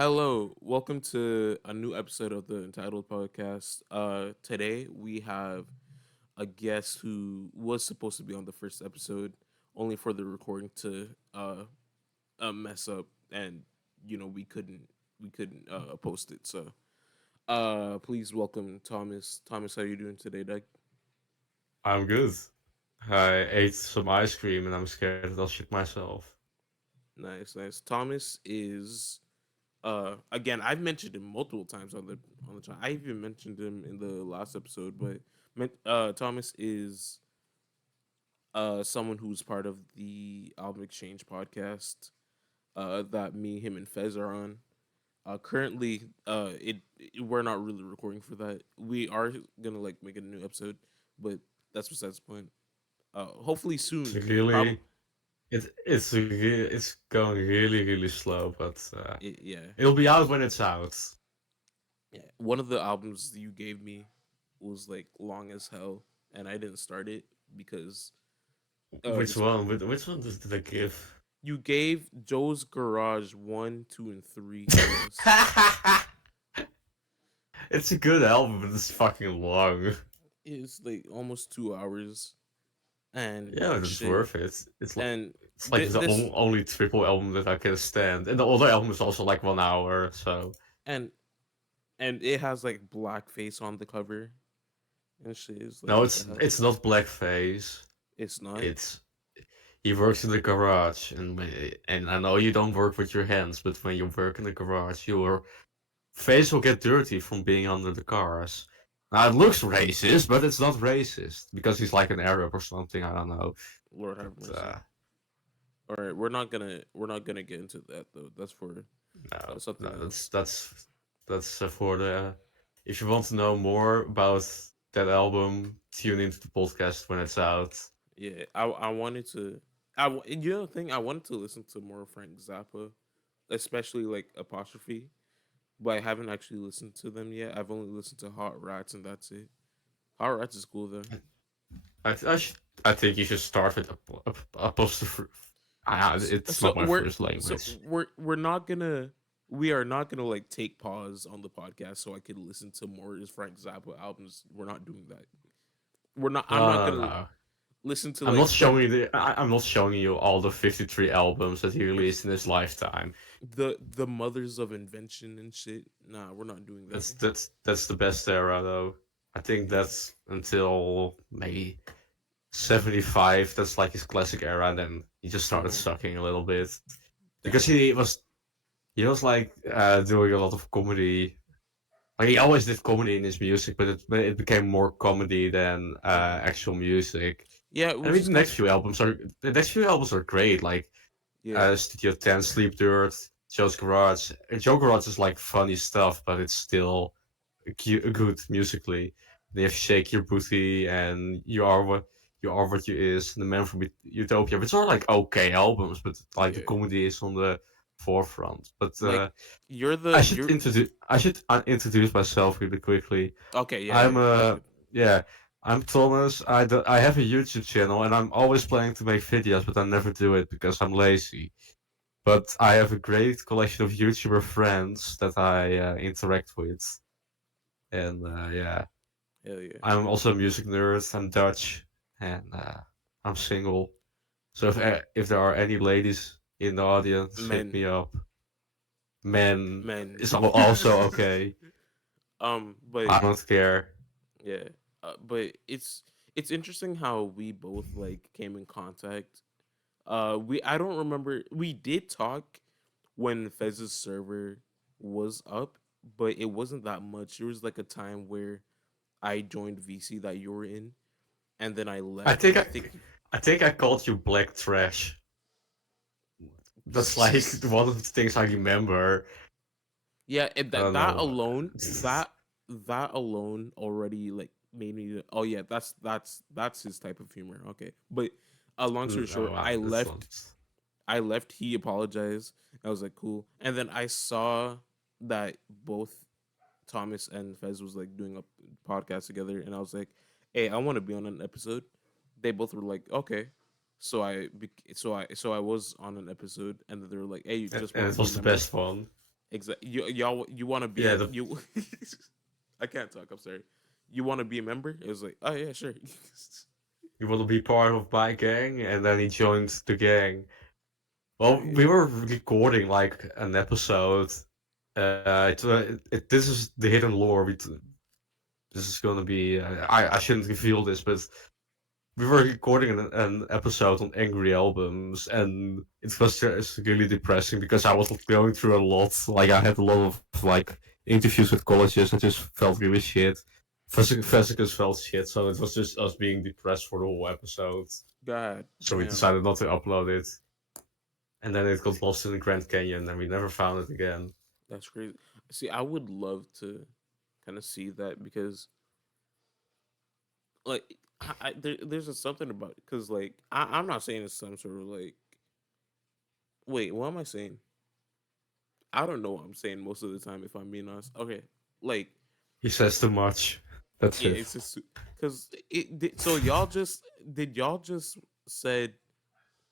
Hello, welcome to a new episode of the Untitled Podcast. Today we have a guest who was supposed to be on the first episode, only for the recording to mess up, and we couldn't post it. So, please welcome Thomas. Thomas, how you doing today, Doug? I'm good. I ate some ice cream and I'm scared that I'll shit myself. Nice, nice. Thomas is again, I've mentioned him multiple times on the channel. I even mentioned him in the last episode, but Thomas is someone who's part of the Album Exchange podcast that me, him, and Fez are on. Currently, we're not really recording for that. We are gonna like make a new episode, but that's besides the point. Hopefully It's soon. Probably, really it's going really slow, but yeah, it'll be out when it's out. yeah. One of the albums you gave me was like long as hell, and I didn't start it because Which this one? Which one did I give? you gave Joe's Garage 1, 2, and 3 to us. It's a good album, but it's fucking long. It's like almost 2 hours and Yeah, but it's shit. worth it. And It's like the this only triple album that I can stand, and the other album is also like 1 hour. So and and it has like blackface on the cover and shit. Is like no, what the it's hell? it's not blackface. It's not. It's He works in the garage, and I know you don't work with your hands, but when you work in the garage, your face will get dirty from being under the cars. Now it looks racist, but it's not racist because he's like an Arab or something. I don't know, Lord have but mercy. All right, we're not gonna get into that though. That's for no, something else. that's for the. If you want to know more about that album, tune into the podcast when it's out. Yeah, I wanted to. You know the thing, I wanted to listen to more Frank Zappa, especially like Apostrophe, but I haven't actually listened to them yet. I've only listened to Hot Rats, and that's it. Hot Rats is cool though. I think you should start with apostrophe. Ah, it's So not my first language. we are not gonna like take pause on the podcast so I could listen to more of Frank Zappa albums. We're not doing that. I'm not No, no, gonna no. listen to I'm not like showing you I'm not showing you all the 53 albums that he released in his lifetime. the mothers of invention and shit. Nah, we're not doing that. That's the best era though. I think that's until maybe 75. That's like his classic era. And then he just started Hmm. sucking a little bit because Damn. he was like doing a lot of comedy. Like he always did comedy in his music, but it became more comedy than Hmm. actual music. Yeah, I which mean, is kind of the next few albums are great. Like yeah, Studio 10, Sleep Dirt, Joe's Garage. Joe Garage is like funny stuff, but it's still good musically. They have Shake Your Booty and You Are What You Is, and The Man from Utopia, which are like okay albums, but like the yeah. comedy is on the forefront. But Like you're I should introduce myself really quickly. okay. Yeah, I'm yeah. That's good. yeah, I'm Thomas. I have a YouTube channel and I'm always planning to make videos, but I never do it because I'm lazy. But I have a great collection of YouTuber friends that I interact with, and yeah, Hell yeah. I'm also a music nerd. I'm Dutch, and I'm single. So if there are any ladies in the audience, hit Men, me up. Men men. is also okay. But I don't care. yeah, but it's interesting how we both like came in contact. We I don't remember. We did talk when Fez's server was up, but it wasn't that much. There was like a time where I joined VC that you were in, and then I I left, think and I I, think I think I called you black trash. That's like one of the things I remember. yeah, and I that don't that know. alone that alone already like made me oh yeah, that's his type of humor. Okay. But long story short, No, that's not. I left, he apologized. I was like, cool. And then I saw that both Thomas and Fez was like doing a podcast together, and I was like, hey, I want to be on an episode. They both were like, okay. So I was on an episode, and then they were like, "Hey, you just And want it to be a was the member?" best one. Exactly. You want to be Yeah, a you. I can't talk. I'm sorry. You want to be a member? It was like, oh yeah, sure. you want to be part of my gang, and then he joined the gang. Well, Yeah. we were recording like an episode. This is the hidden lore. This is gonna be. I shouldn't reveal this, but we were recording an episode on angry albums, and it was just really depressing because I was going through a lot. Like I had a lot of like interviews with colleges. I just felt really shit. Vesicus felt shit, so it was just us being depressed for the whole episode. God So we damn, decided not to upload it, and then it got lost in the Grand Canyon, and we never found it again. that's crazy. See, I would love to kind of see that because like there's just something about it because like I'm not saying it's some sort of like wait, what am I saying? I don't know what I'm saying most of the time if I'm being honest. Okay, like He says too much. That's yeah, it. it's just because so y'all just did y'all just said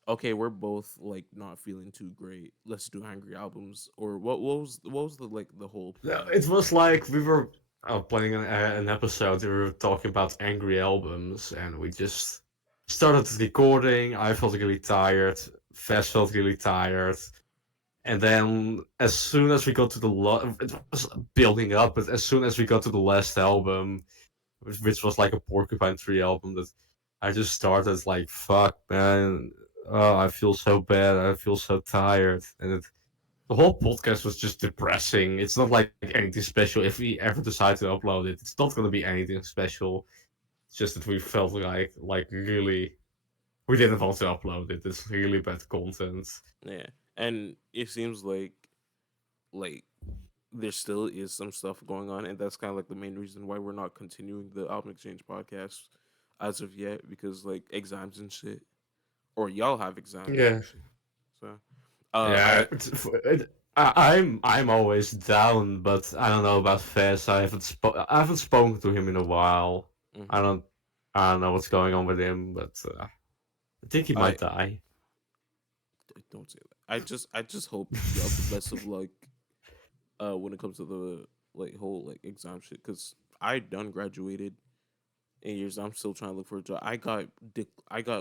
okay, we're both like not feeling too great. Let's do angry albums or what was the like the whole Yeah, plan? it was like we were planning an episode. We were talking about angry albums, and we just started recording. I felt really tired. Fess felt really tired. And then, as soon as we got to it was building up. But as soon as we got to the last album, which was like a Porcupine Tree album, that I just started like, "Fuck, man! Oh, I feel so bad. I feel so tired." And the whole podcast was just depressing. It's not like anything special. If we ever decide to upload it, it's not gonna be anything special. It's just that we felt like really we didn't want to upload it. It's really bad content. Yeah, and it seems like there still is some stuff going on, and that's kind of like the main reason why we're not continuing the album exchange podcast as of yet because like exams and shit, or y'all have exams Yeah, and shit. So, yeah. I I'm always down, but I don't know about Fez. I haven't spoken to him in a while. I mhm. don't I don't know what's going on with him, but I think he I might die. don't say that. I just hope you have the best of luck when it comes to the like whole like exam shit because I done graduated in years. I'm still trying to look for a job. I got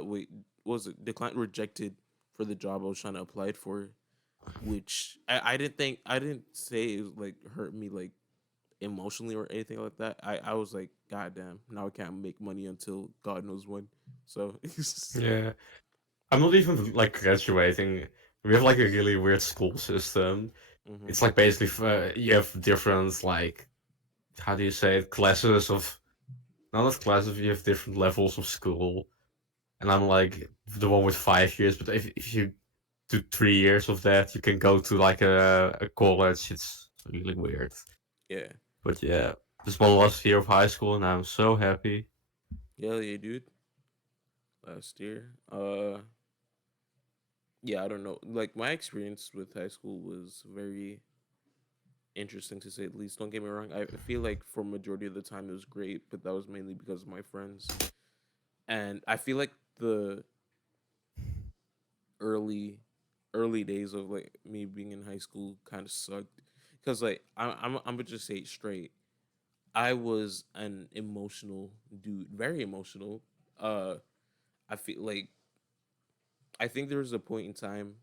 wait what was it declined rejected for the job I was trying to apply for, which I didn't say it was, like hurt me like emotionally or anything like that. I was like, God damn, now I can't make money until God knows when. So Yeah. I'm not even like graduating. We have like a really weird school system. hmm It's like basically you have different like how do you say it classes of not classes. You have different levels of school, and I'm like the one with 5 years. But if you do 3 years of that, you can go to like a college. It's really weird. yeah, But yeah, this is my last year of high school, and I'm so happy. yeah, dude. Last year, yeah, I don't know. Like my experience with high school was very interesting to say the least. Don't get me wrong. I feel like for majority of the time it was great, but that was mainly because of my friends. And I feel like the early early days of like me being in high school kind of sucked because like I'm gonna just say it straight. I was an emotional dude, very emotional. Uh, I feel like I think there was a point in time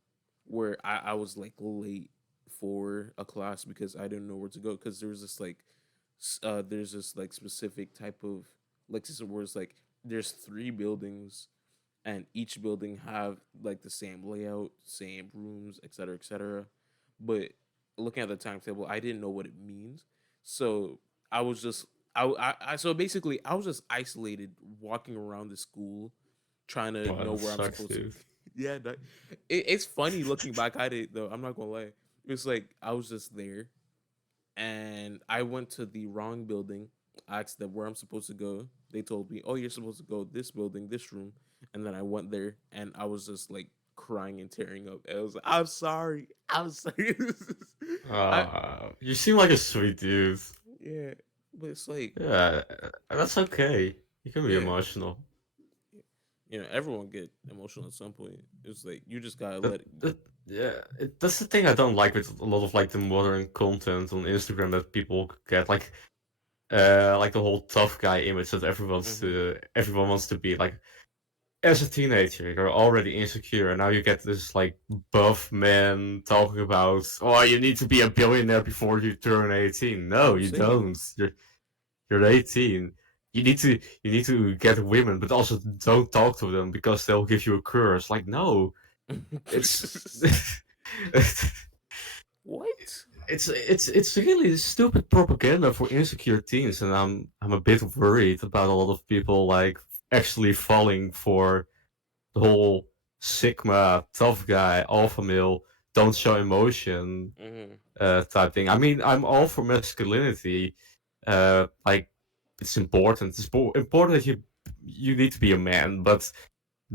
where I was like late for a class because I didn't know where to go because there was this like there's this like specific type of like system where it's like there's three buildings and each building have like the same layout, same rooms, etc., etc. But looking at the timetable, I didn't know what it means, so I was just so basically I was just isolated walking around the school trying to Oh, know that where I'm sucks, supposed to. dude. Yeah, it's funny looking back at it though. I'm not gonna lie. It's like I was just there and I went to the wrong building. Asked them where I'm supposed to go. They told me, "Oh, you're supposed to go this building, this room." And then I went there, and I was just like crying and tearing up. I was like, "I'm sorry, I'm sorry." I You seem like a sweet dude. yeah, but it's like Yeah, that's okay. You can be yeah, emotional. everyone get emotional at some point. It's like you just gotta That, let it. that Yeah, that's the thing I don't like with a lot of like the modern content on Instagram that people get like the whole tough guy image that Mm-hmm. everyone wants to be like. As a teenager, you're already insecure, and now you get this like buff man talking about, oh, you need to be a billionaire before you turn 18. No, I'm you saying. don't. You're 18. You need to get women, but also don't talk to them because they'll give you a curse. Like, no, it's What? it's really stupid propaganda for insecure teens, and I'm a bit worried about a lot of people like actually falling for the whole Sigma, tough guy, alpha male, don't show emotion Mm-hmm. type thing. I mean, I'm all for masculinity. Like, it's important. Important that you need to be a man, but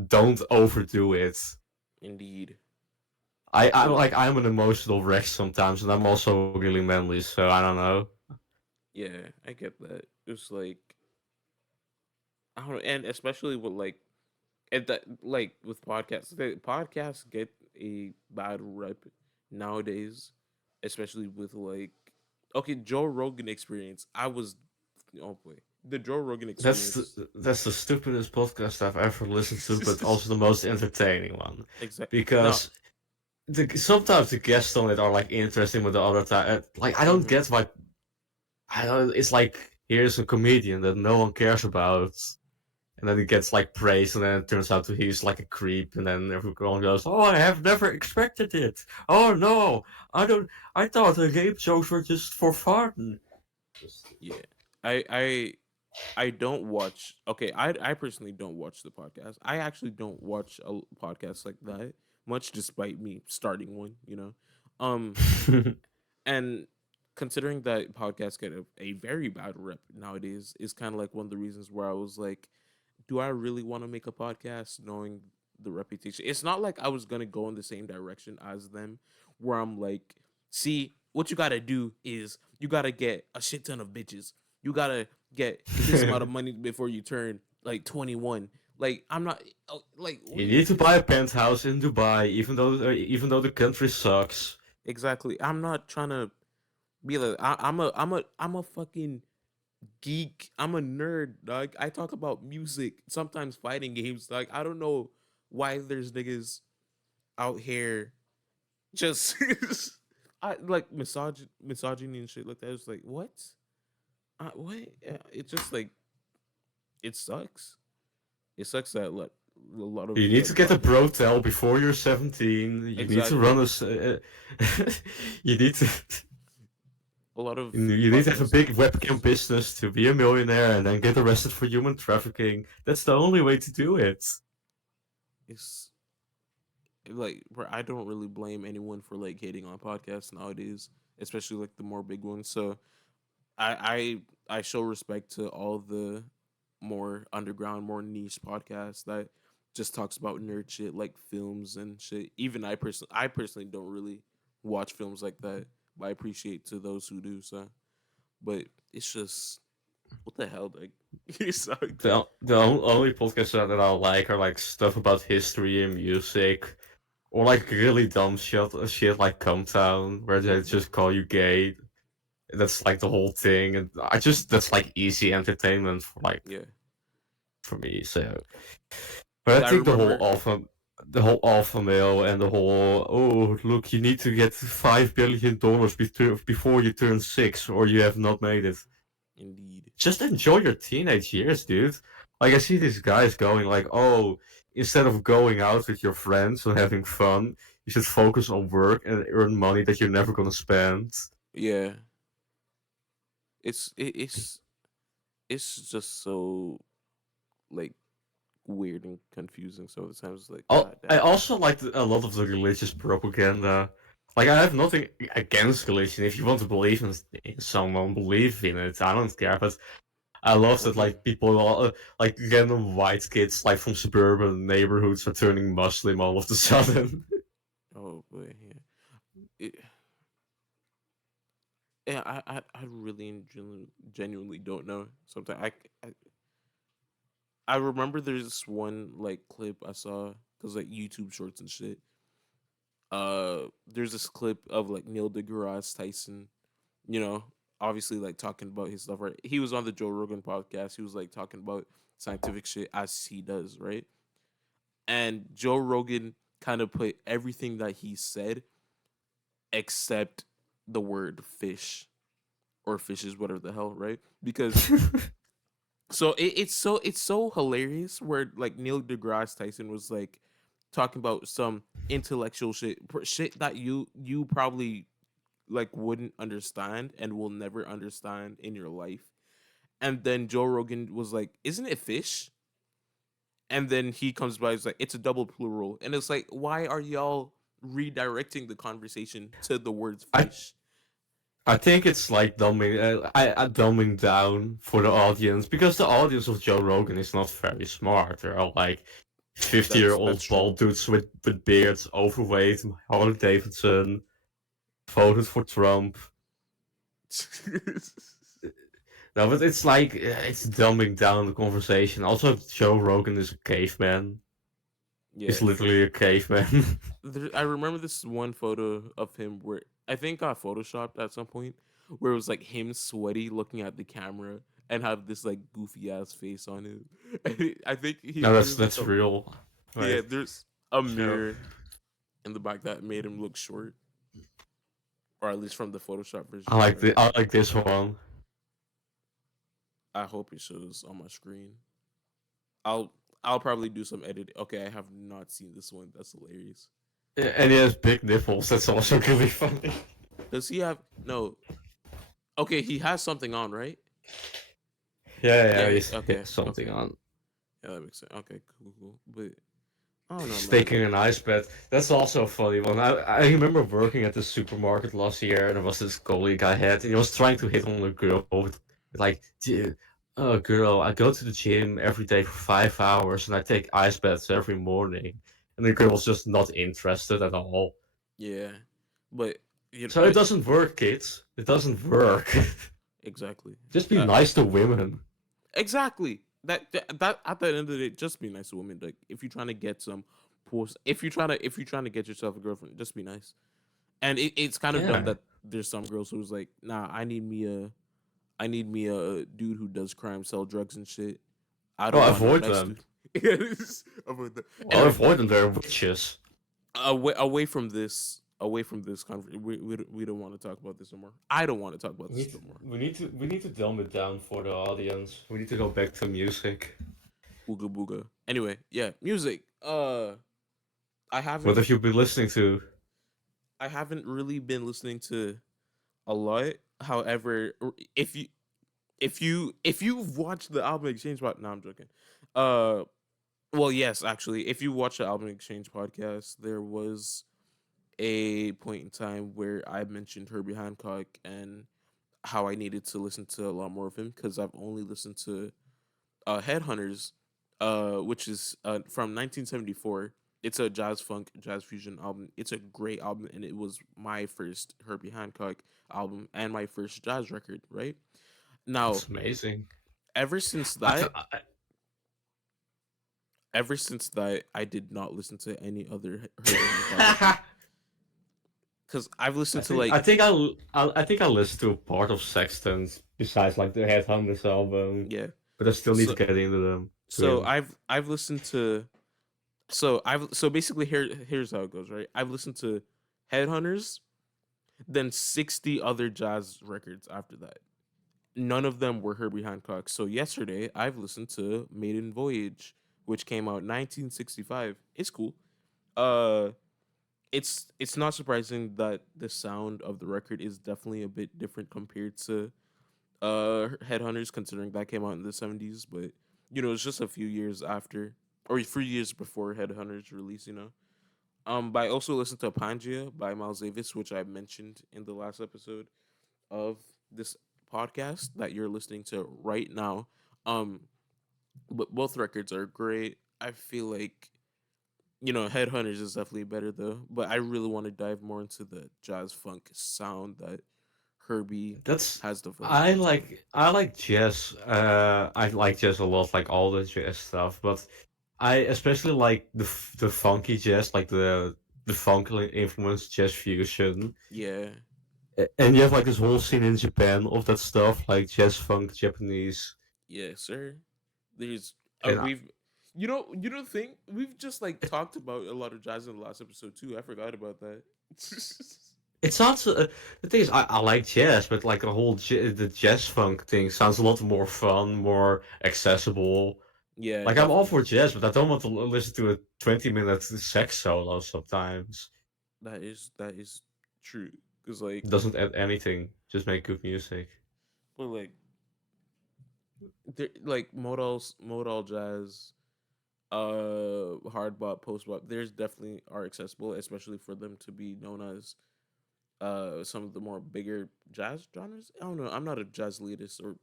don't overdo it. Indeed. I'm Well, like I'm an emotional wreck sometimes, and I'm also really manly, so I don't know. yeah, I get that. It's like I don't know, and especially with like and that like with podcasts, podcasts get a bad rep nowadays, especially with like okay, Joe Rogan experience. I was oh boy, the Joe Rogan experience. That's the stupidest podcast I've ever listened to, but also the most entertaining one, Exactly. No. because sometimes the guests on it are like interesting, but the other time, like I don't Mm-hmm. get why. I don't. It's like here's a comedian that no one cares about, and then he gets like praised, and then it turns out to he's like a creep, and then everyone goes, "Oh, I have never expected it. Oh no, I don't. I thought the game jokes were just for fun." Yeah. I I don't watch. Okay, I personally don't watch the podcast. I actually don't watch a podcast like that much, despite me starting one. Um, and considering that podcasts get a very bad rep nowadays, is kind of like one of the reasons where I was like, do I really want to make a podcast, knowing the reputation? It's not like I was gonna go in the same direction as them, where I'm like, see, what you gotta do is you gotta get a shit ton of bitches. You gotta get this amount of money before you turn like 21. Like I'm not like You what need to buy a penthouse in Dubai, even though the country sucks. exactly. I'm not trying to be like I'm a fucking geek. I'm a nerd, dog. I talk about music, sometimes fighting games. Like I don't know why there's niggas out here just I like misogyny and shit like that. It's like what? What? It's just like it sucks. It sucks that a lot of You need to get a podcast brotel before you're 17. You need to run exactly you need to a lot of you need to have a podcast big webcam business to be a millionaire and then get arrested for human trafficking. That's the only way to do it. is like where I don't really blame anyone for like hating on podcasts nowadays, especially like the more big ones. So I show respect to all the more underground, more niche podcasts that just talks about nerd shit like films and shit. Even I personally don't really watch films like that, but I appreciate to those who do. So, but it's just what the hell, like you suck. Only podcasts that I like are like stuff about history and music, or like really dumb shit like Come Town, where they Mm-hmm. just call you gay. That's like the whole thing, and that's like easy entertainment Yeah, for me. So, but I because I think remember. the whole alpha male and the whole oh look, you need to get $5 billion before you turn 6, or you have not made it. Indeed. Just enjoy your teenage years, dude. Like I see these guys going like, oh, instead of going out with your friends and having fun, you should focus on work and earn money that you're never gonna spend. Yeah, it's just so like weird and confusing. So at times it's like, god I damn. also like a lot of the religious propaganda. Like I have nothing against religion. If you want to believe in someone, believe in it. I don't care. But I love that Mm-hmm. like people like random white kids like from suburban neighborhoods are turning Muslim all of a sudden. Oh boy, yeah. It, yeah, I really and genuinely don't know. Sometimes I remember there's this one like clip I saw because like YouTube shorts and shit. There's this clip of like Neil deGrasse Tyson, you know, obviously like talking about his stuff, right? He was on the Joe Rogan podcast. He was like talking about scientific shit as he does, right? And Joe Rogan kind of put everything that he said except the word fish or fishes, whatever the hell, right? Because it's so hilarious where like Neil deGrasse Tyson was like talking about some intellectual shit that you probably like wouldn't understand and will never understand in your life. And then Joe Rogan was like, "Isn't it fish?" And then he comes by, he's like, "It's a double plural." And it's like, why are y'all redirecting the conversation to the words I fish? I think it's like dumbing down for the audience because the audience of Joe Rogan is not very smart. They're all like 50 year That's old true. bald dudes with beards, overweight, Harley Davidson, voted for Trump. No, but it's like it's dumbing down the conversation. Also, Joe Rogan is a caveman. He's Yeah, for literally sure. a caveman. I remember this one photo of him where I think got photoshopped at some point, where it was like him sweaty looking at the camera and have this like goofy ass face on him. I think No, there's like that's real. yeah, Right. there's a So mirror in the back that made him look short, or at least from the Photoshop version. Right? I like this one. I hope it shows on my screen. I'll I'll probably do some editing. Okay, I have not seen this one. That's hilarious. And he has big nipples. That's also really funny. Does he have no? Okay, he has something on, right? Yeah, Yeah. he Okay. has something Okay. on. Yeah, that makes sense. Okay. Cool. Cool. But I don't know, He's man. taking an ice bath. That's also a funny one. I remember working at the supermarket last year, and there was this colleague I had, and he was trying to hit on a girl with like, "Dude, oh girl, I go to the gym every day for 5 hours, and I take ice baths every morning." And the girl was just not interested at all. Yeah. But So it doesn't work, kids. It doesn't work. exactly. Just be Uh, nice to women. exactly. That at the end of the day, just be nice to women. Like if you're trying to get some post, if you're trying to get yourself a girlfriend, just be nice. And it's kind of dumb Yeah. that there's some girls who's like, nah, I need me a dude who does crime, sell drugs and shit. I don't Well, want no avoid next them. dude. Avoid that. Well, Anyway, avoid them. They're witches. away from this conversation. We don't want to talk about this no more. I don't want to talk about this no more. We need to dumb it down for the audience. We need to go back to music. Ooga booga. Anyway, yeah, music. I What haven't have you been listening to? I haven't really been listening to a lot. However, if you've watched the album exchange pod, no, I'm joking. Uh, well, yes, actually, if you watch the album exchange podcast, there was a point in time where I mentioned Herbie Hancock and how I needed to listen to a lot more of him because I've only listened to Headhunters, which is from 1974. It's a jazz funk, jazz fusion album. It's a great album, and it was my first Herbie Hancock album and my first jazz record. Right now, That's amazing. ever since I, th- that, I did not listen to any other Herbie Hancock record I, because I've listened to like I think I listened to a part of Sextons besides like the Headhunters album, yeah. but I still need to So get into them to so him. I've listened to so basically here's how it goes, right? I've listened to Headhunters, then 60 other jazz records after that. None of them were Herbie Hancock. So yesterday I've listened to Maiden Voyage, which came out 1965. It's cool. Uh it's not surprising that the sound of the record is definitely a bit different compared to Headhunters, considering that came out in the 70s, but it's just a few years after or a few years before Headhunters release, but I also listened to Pangea by Miles Davis, which I mentioned in the last episode of this podcast that you're listening to right now. Um but both records are great. I feel like Headhunters is definitely better though, but I really want to dive more into the jazz funk sound that Herbie That's has developed into. I like jazz. I like jazz a lot, like all the jazz stuff. But I especially like the funky jazz, like the funk influence, jazz fusion. Yeah. And you have like this whole scene in Japan of that stuff, like jazz funk, Japanese, Yeah, sir. There's and we've you know the thing? We've just like talked about a lot of jazz in the last episode too. I forgot about that. it sounds. The thing is, I like jazz, but like the jazz funk thing sounds a lot more fun, more accessible. Yeah, Like I'm all for definitely. jazz, but I don't want to listen to a 20-minute sex solo sometimes. That is true. Cause like, It doesn't add anything, just make good music. but like, like modal jazz, hard bop, post bop. There's definitely are accessible, especially for them to be known as some of the more bigger jazz genres. I don't know. I'm not a jazz elitist, or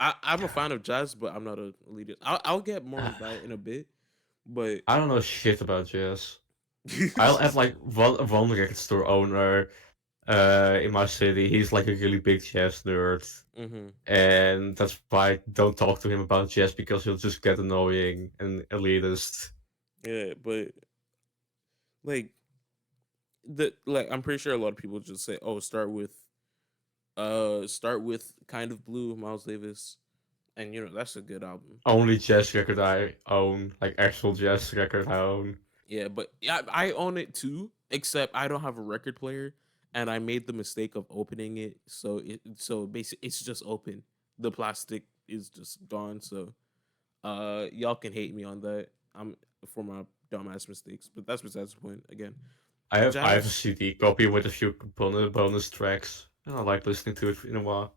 I'm a fan of jazz, but I'm not a elitist. I'll get more on that in a bit, but I don't know shit about jazz. I'll have like one record store owner in my city. He's like a really big jazz nerd, hmm and that's why I don't talk to him about jazz because he'll just get annoying and elitist. yeah, but like I'm pretty sure a lot of people just say, "Oh, start with Kind of Blue, Miles Davis," and that's a good album. Only jazz record I own, like actual jazz record I own. Yeah, but yeah, I own it too, except I don't have a record player, and I made the mistake of opening it, so basically it's just open. The plastic is just gone, so y'all can hate me on that. I'm for my dumbass mistakes, but that's besides the point. Again, I have a jazz. CD copy with a few bonus tracks, and I like listening to it in a while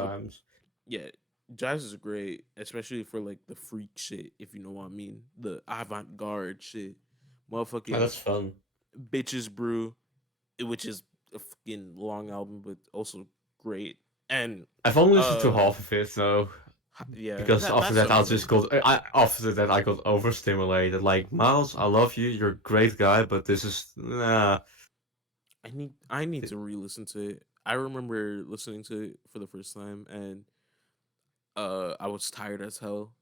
uh, sometimes. yeah, jazz is great, especially for like the freak shit, if you know what I mean. The avant-garde shit. Oh, Motherfucking that's fun. Bitches Brew, which is a fucking long album, but also great. And I've only listened to uh half of it though, yeah, because that after that that I song's just dope. got after that I got overstimulated. Like Miles, I love you, you're a great guy, but this is nah. I need to re-listen to it. I remember listening to it for the first time, and I was tired as hell,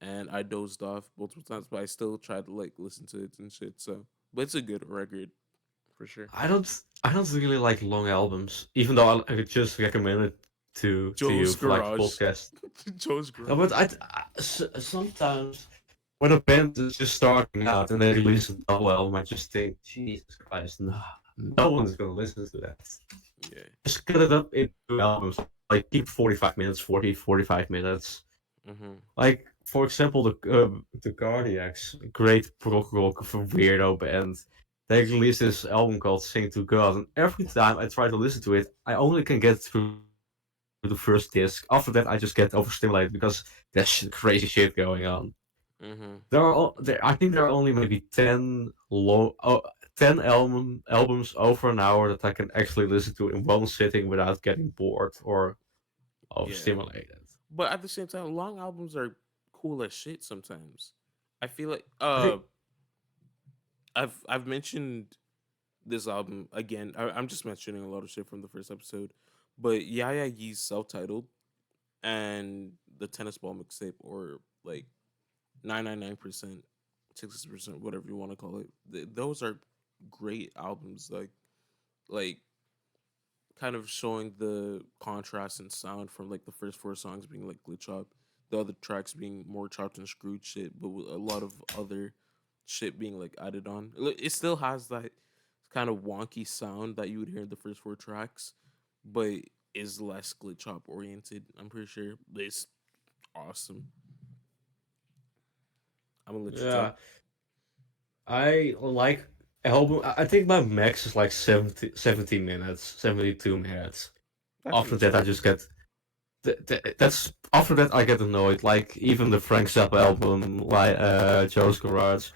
and I dozed off multiple times, but I still tried to like listen to it and shit. So, but it's a good record for sure. I don't really like long albums, even though I just recommend it to you Joe's for like the Garage. podcast. Joe's No, but Garage. sometimes when a band is just starting out and they release a double album, I just think, Jesus Christ, no one's gonna listen to that. Yeah. Just cut it up into two albums, like keep 45 minutes, 45 minutes. hmm Like for example, the Cardiacs, a great prog rock for weirdo band. They released this album called "Sing to God," and every time I try to listen to it, I only can get through the first disc. After that, I just get overstimulated because there's crazy shit going on. hmm I think there are only maybe 10 albums over an hour that I can actually listen to in one sitting without getting bored or Yeah. overstimulated. But at the same time, long albums are cool as shit sometimes. I feel like I think I've mentioned this album again. I'm just mentioning a lot of shit from the first episode, but Yaya Yee's self-titled and the tennis ball mixtape, or like 999%, 60%, whatever you want to call it. Those are great albums. Like kind of showing the contrast in sound from like the first four songs being like glitch up, the other tracks being more chopped and screwed shit, but with a lot of other shit being like added on. It still has that kind of wonky sound that you would hear in the first four tracks, but is less glitch hop oriented. I'm pretty sure, but it's awesome. I'm gonna let you talk. yeah, I like album. I think my max is like 70 minutes, 72 minutes. That's After pretty that, I chill. just get that's after that I get annoyed. Like even the Frank Zappa album, like Joe's Garage,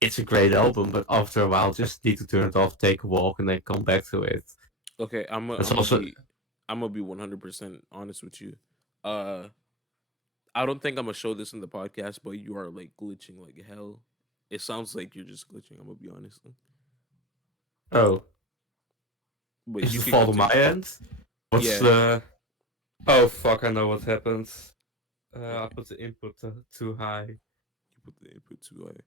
it's a great album, but after a while, just need to turn it off, take a walk, and then come back to it. Okay, That's I'm gonna also be I'm gonna be 100% honest with you. Uh, I don't think I'm gonna show this in the podcast, but you are like glitching like hell. It sounds like you're just glitching. I'm gonna be honest, oh, but is you the could fault on my continue. end? What's Yeah, the? Oh fuck! I know what happened. I okay. put the input too high. You put the input too high.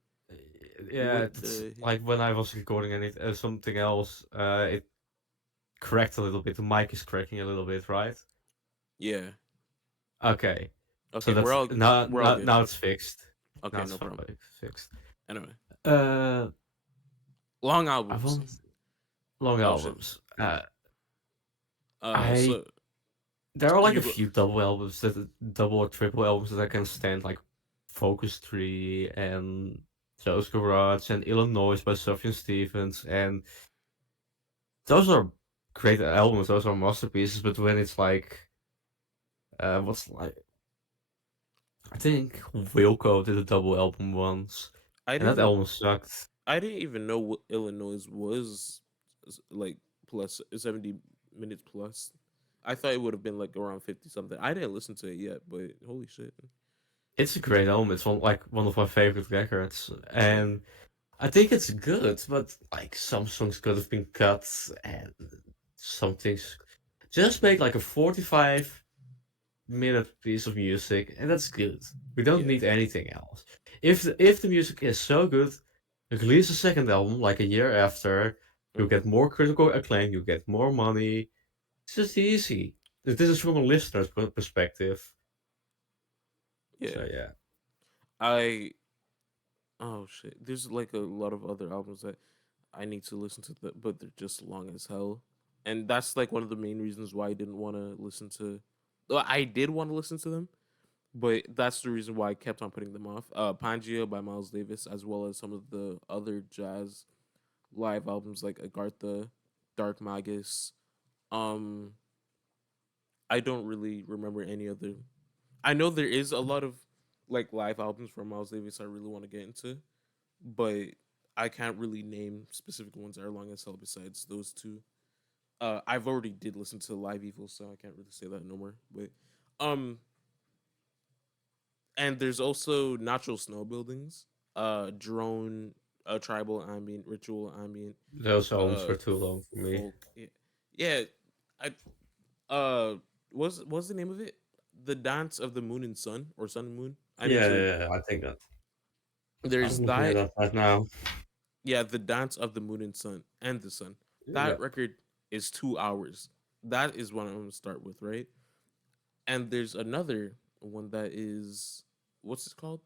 yeah, What it's the like when I was recording something else, it cracked a little bit. The mic is cracking a little bit, right? yeah. Okay, so Okay, that's we're all good. now it's fixed. Now Okay, it's no problem. finally fixed. Anyway, Uh, long I albums. want long Oh shit. albums. I So There are like you a go. few double albums double or triple albums that I can stand, like Focus Tree and Joe's Garage and Illinois by Sufjan Stevens, and those are great albums. Those are masterpieces. But when it's like, what's like, I think Wilco did a double album once, I and that didn't. album sucked. I didn't even know what Illinois was like plus 70 minutes plus. I thought it would have been like around 50 something. I didn't listen to it yet, but holy shit. It's a great album. It's one of my favorite records, Yeah. and I think it's good. But like some songs could have been cut, and some things just make like a 45-minute piece of music, and that's good. We don't Yeah. need anything else. If the music is so good, release a second album like a year after. You Hmm. get more critical acclaim. You get more money. It's just easy. This is from a listener's perspective. Yeah. So yeah. I oh shit. There's like a lot of other albums that I need to listen to, but they're just long as hell. And that's like one of the main reasons why I didn't want to listen to. Well, I did want to listen to them, but that's the reason why I kept on putting them off. Pangea by Miles Davis, as well as some of the other jazz live albums like Agartha, Dark Magus. Um, I don't really remember any other. I know there is a lot of like live albums from Miles Davis I really want to get into, but I can't really name specific ones that are long as hell besides those two. I've already did listen to Live Evil, so I can't really say that no more. But um, and there's also Natural Snow Buildings, Drone, Tribal Ambient, Ritual Ambient, Those albums uh, were too long for me. Folk. Yeah, yeah. I uh, what's the name of it? The Dance of the Moon and Sun, or Sun and Moon. I need Yeah, to. yeah, yeah, I think that. There's I'm looking at that. that right now. Yeah, the Dance of the Moon and Sun and the Sun. Yeah. That record is 2 hours. That is what I'm gonna start with, right? And there's another one that is what's it called?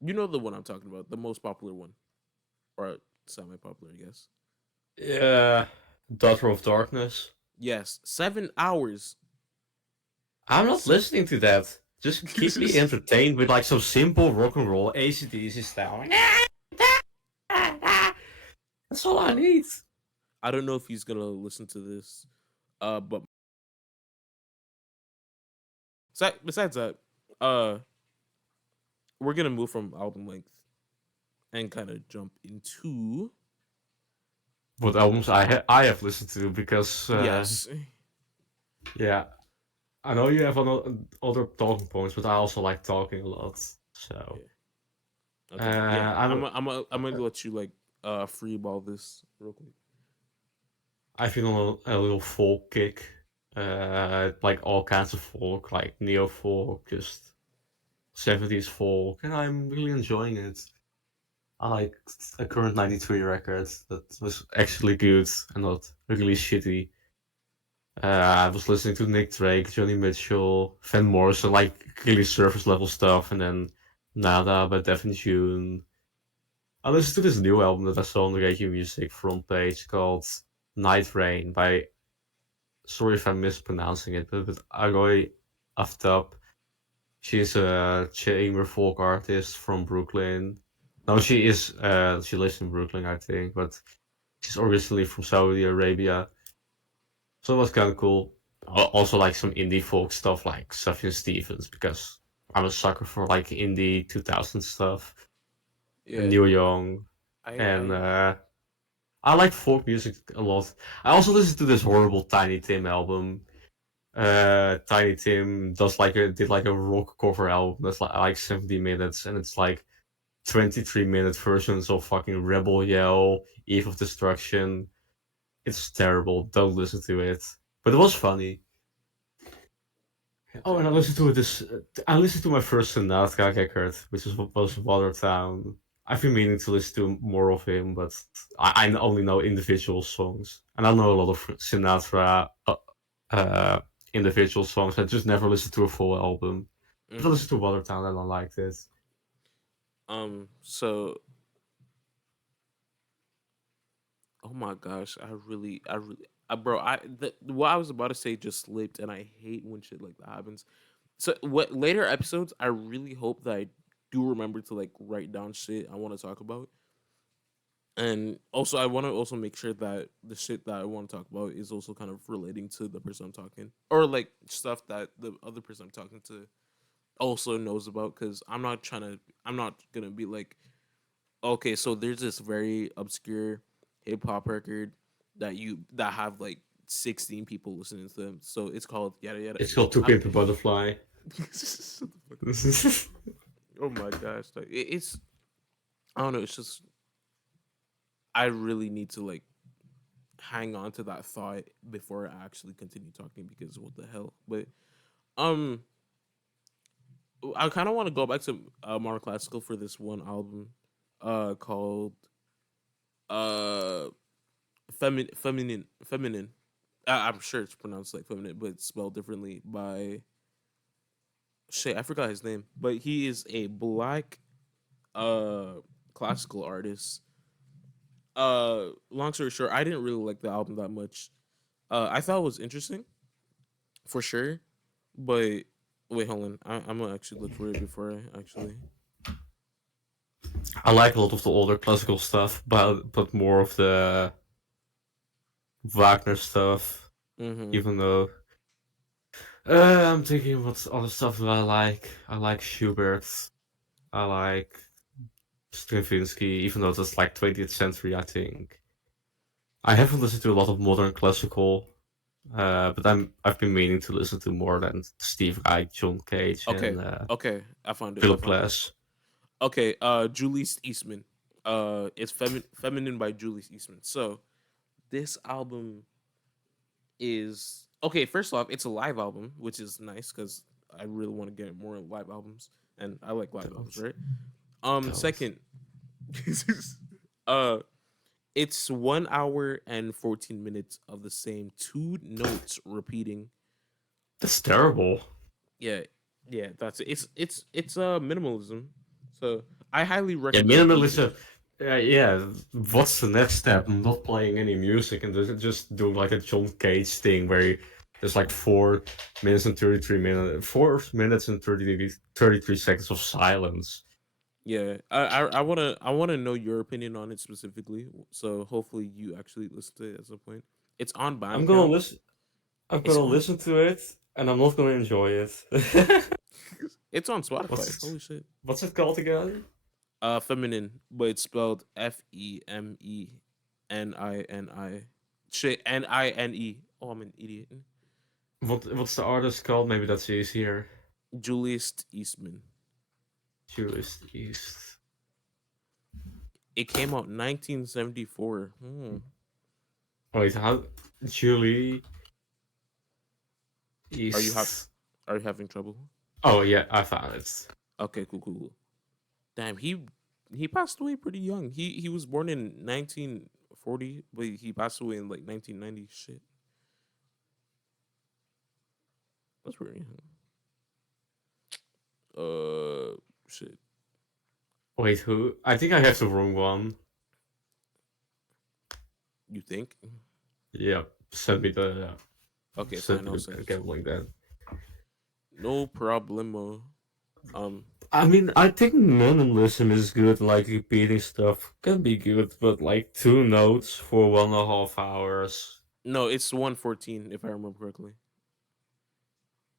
You know the one I'm talking about, the most popular one, or semi-popular, I guess. Yeah. Daughter of Darkness. Yes, 7 hours. I'm not Se- listening to that. Just keep me entertained with like some simple rock and roll AC/DC style. That's all I uh, need. I don't know if he's gonna listen to this. But besides that, uh, we're gonna move from album length and kind of jump into What albums I have listened to because yes, yeah, I know you have other talking points, but I also like talking a lot. So yeah, okay, yeah. I'm I'm gonna let you like free ball this real quick. I've been on a little folk kick, like all kinds of folk, like neo folk, just 70s folk, and I'm really enjoying it. I like a current 93 record that was actually good and not really shitty. I was listening to Nick Drake, Johnny Mitchell, Van Morrison, like really surface level stuff, and then Nada by Devin June. I listened to this new album that I saw on the Radio Music front page called Night Rain by, sorry if I'm mispronouncing it, but Agoy Aftab. She's a chamber folk artist from Brooklyn. No, she lives in Brooklyn, I think, but she's originally from Saudi Arabia. So it was kind of cool. Also, like some indie folk stuff like Sufjan Stevens, because I'm a sucker for like indie 2000 stuff. And Yeah, Neil Young. And I I like folk music a lot. I also listen to this horrible Tiny Tim album. Tiny Tim did like a rock cover album that's like 70 minutes, and it's like 23-minute versions of fucking Rebel Yell, Eve of Destruction. It's terrible. Don't listen to it. But it was funny. Oh, okay, and I listened yes, to this. I listened to my first Sinatra record, which was Watertown. I've been meaning to listen to more of him, but I only know individual songs, and I know a lot of Sinatra uh, individual songs. I just never listened to a full album. But I Hmm. listened to Watertown and I liked it. So, oh my gosh, bro, what I was about to say just slipped, and I hate when shit like that happens. So, what later episodes, I really hope that I do remember to like write down shit I want to talk about, and also I want to also make sure that the shit that I want to talk about is also kind of relating to the person I'm talking, or like stuff that the other person I'm talking to also knows about. Because I'm not gonna be like, okay, so there's this very obscure hip hop record that have like 16 people listening to them. So it's called yada yada. It's called To I'm, Pimp a Butterfly. oh my gosh, like it's I don't know. It's just I really need to like hang on to that thought before I actually continue talking because what the hell. But um, I kind of want to go back to more classical for this one album, called uh feminine. I'm sure it's pronounced like feminine, but it's spelled differently by shit. I forgot his name, but he is a black uh classical artist. Long story short, I didn't really like the album that much. I thought it was interesting for sure, but wait, hold on. I'm gonna actually look for it before I actually. I like a lot of the older classical stuff, but more of the Wagner stuff. Mm-hmm. Even though I'm thinking what other stuff do I like. I like Schubert. I like Stravinsky, even though that's like 20th century, I think. I haven't listened to a lot of modern classical, but I've been meaning to listen to more than Steve Reich, John Cage, Okay, and okay. I found it. I Philip found it. Glass. Okay. Julie Eastman. It's feminine by Julie Eastman. So this album is okay. First off, it's a live album, which is nice because I really want to get more live albums, and I like live albums, Don't, right? don't. Second, uh, it's 1 hour and 14 minutes of the same two notes repeating. That's terrible. Yeah, yeah, that's it. It's minimalism. So I highly Yeah, recommend you. minimalism. Yeah, what's the next step? Not playing any music and just doing like a John Cage thing where there's like 4 minutes and 33 minutes, 4 minutes and 33 seconds of silence. Yeah, I wanna know your opinion on it specifically. So hopefully you actually listen to it at some point. It's on I'm gonna Bandcamp. listen. I'm It's gonna on listen to it, and I'm not gonna enjoy it. it's on Spotify. what's Holy shit. what's it called again? Feminine, but it's spelled Femenini. Shit, Nine. Oh, I'm an idiot. What's the artist called? Maybe that's easier. Julius Eastman. Julius East. It came out 1974. Hmm. Wait, how? Julie Are you have East. are you having trouble? Oh yeah, I found it. Okay, cool, cool, cool. Damn, he passed away pretty young. He was born in 1940, but he passed away in like 1990. Shit, that's pretty young. Shit. Wait, who? I think I have the wrong one. You think? Yeah, send me the Okay, send fine. me I'll the send it to you. gambling then. No problemo. Um, I mean, I think minimalism is good. Like repeating stuff can be good, but like 2 notes for 1.5 hours. no, it's 114 if I remember correctly.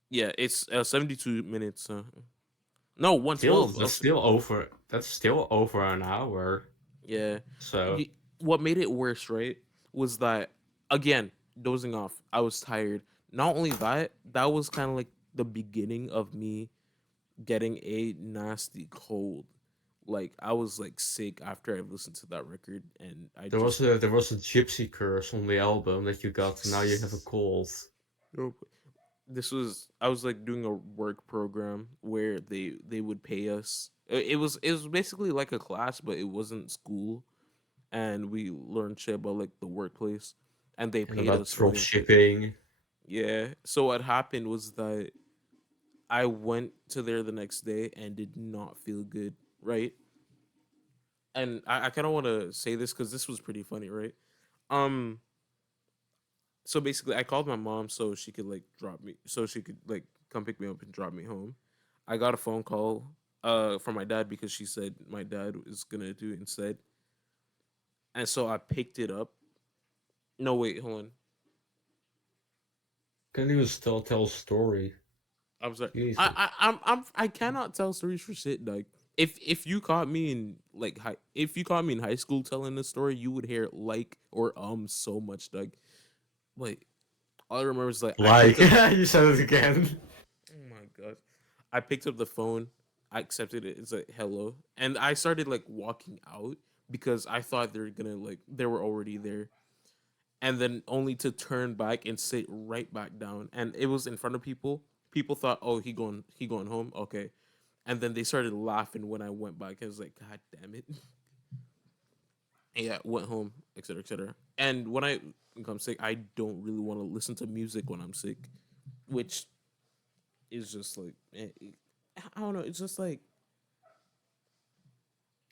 Yeah, it's 72 minutes. No, Still, 112. that's Also, still over. That's still over an hour. yeah. So Y- What made it worse, right, was that again dozing off. I was tired. Not only that, that was kind of like the beginning of me getting a nasty cold. Like I was like sick after I listened to that record, and I just there was a gypsy curse on the album that you got. Now you have a cold. nope. This was I was like doing a work program where they would pay us. It was basically like a class, but it wasn't school, and we learned shit about like the workplace, and they And paid about us for drop it. shipping. Yeah. So what happened was that I went to there the next day and did not feel good, right? And I kind of want to say this because this was pretty funny, right? Um, so basically, I called my mom so she could like drop me, so she could like come pick me up and drop me home. I got a phone call from my dad because she said my dad was gonna do it instead, and so I picked it up. No, wait, hold on. Can you still tell a story? I'm sorry. Jesus. I cannot tell stories for shit. Like if you caught me in like if you caught me in high school telling this story, you would hear like or so much. Like all I remember is like I Like, picked up. you said it again. Oh my god, I picked up the phone. I accepted it. It's like hello, and I started like walking out because I thought they're gonna like they were already there, and then only to turn back and sit right back down. And it was in front of people. People thought, oh, he going home. Okay, and then they started laughing when I went back. I was like, God damn it. Yeah, went home, etc., etc. And when I become sick, I don't really want to listen to music when I'm sick, which is just like, I don't know. It's just like,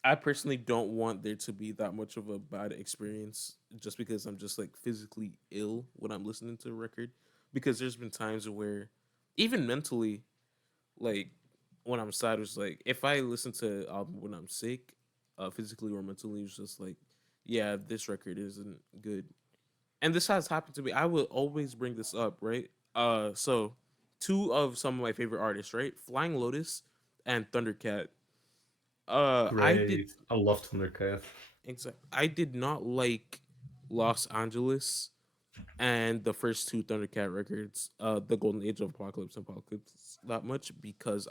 I personally don't want there to be that much of a bad experience just because I'm just like physically ill when I'm listening to a record. Because there's been times where, even mentally, like when I'm sad, it's like if I listen to an album when I'm sick, physically or mentally, it's just like, yeah, this record isn't good. And this has happened to me. I will always bring this up, right? So two of some of my favorite artists, right? Flying Lotus and Thundercat. I did Great. I love Thundercat. I did not like Los Angeles and the first two Thundercat records, the Golden Age of Apocalypse and Apocalypse, that much because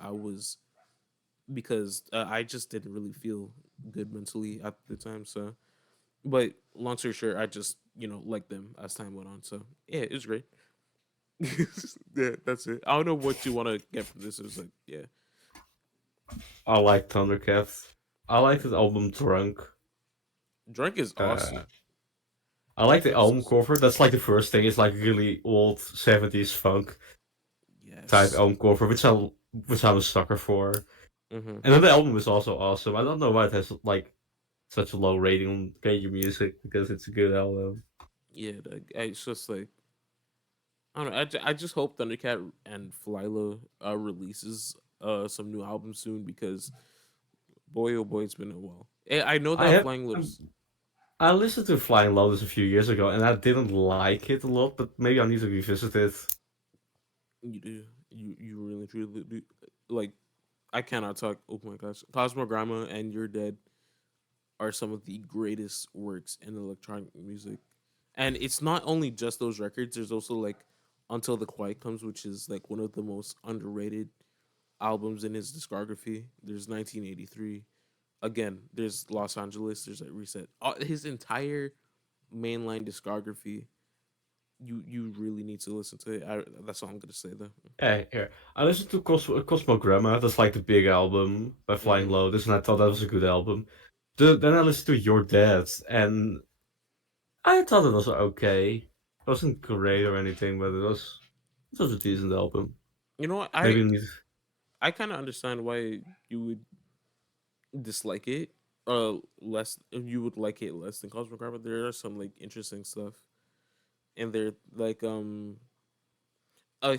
I just didn't really feel good mentally at the time. So, but long story short, I just liked them as time went on. So yeah, it was great. Yeah, that's it. I don't know what you want to get from this. It was like, yeah, I like Thundercat. I like the album Drunk. Drunk is Uh, awesome. I like the Drunk is album awesome. cover. That's like the first thing. It's like really old 70s funk type Yes. album cover, which I'm a sucker for. Mm-hmm. And then the album is also awesome. I don't know why it has like such a low rating on KG Music because it's a good album. Yeah, it's just like I don't know. I just hope Thundercat and Flylo releases some new albums soon because boy oh boy it's been a while. I know I that have Flying Lotus. I listened to Flying Lotus a few years ago and I didn't like it a lot, but maybe I need to revisit it. You do you really truly do like I cannot talk. Oh my gosh, Cosmogramma and You're Dead are some of the greatest works in electronic music, and it's not only just those records. There's also like Until the Quiet Comes, which is like one of the most underrated albums in his discography. There's 1983. Again, there's Los Angeles. There's like Reset. His entire mainline discography. You really need to listen to it. That's all I'm gonna say though. Here. I listened to Cosmogramma, that's like the big album by Flying Mm-hmm. Lotus, and I thought that was a good album. Then I listened to Your Dead, and I thought it was okay. It wasn't great or anything, but it was a decent album. You know what? Maybe I it needs. I kind of understand why you would dislike it. Less you would like it less than Cosmic Car, but there are some like interesting stuff in there. Like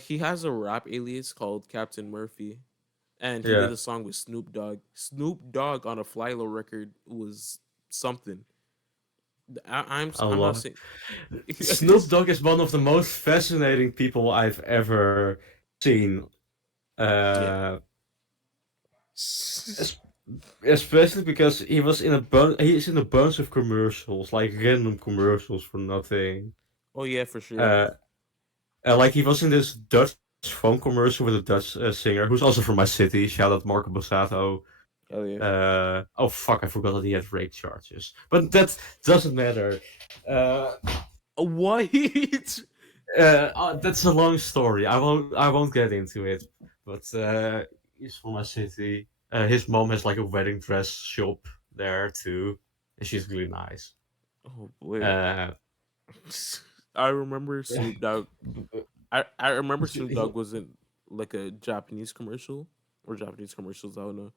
he has a rap alias called Captain Murphy, and he did Yeah, a song with Snoop Dogg. Snoop Dogg on a Flylo record was something. I I'm not love saying. it. Snoop Dogg is one of the most fascinating people I've ever seen. Yeah. Uh, es- Especially because he's in a bunch of commercials, like random commercials for nothing. Oh yeah, for sure. Uh, like he was in this Dutch phone commercial with a Dutch singer who's also from my city. Shout out Marco Borsato. Hell yeah. Oh fuck, I forgot that he had rape charges, but that doesn't matter. Uh, What? that's a long story. I won't get into it. But he's from my city. His mom has like a wedding dress shop there too, and she's really nice. Oh boy. Uh, I remember Snoop Dogg. I remember Snoop he- Dogg was in like a Japanese commercial or Japanese commercials. I don't know.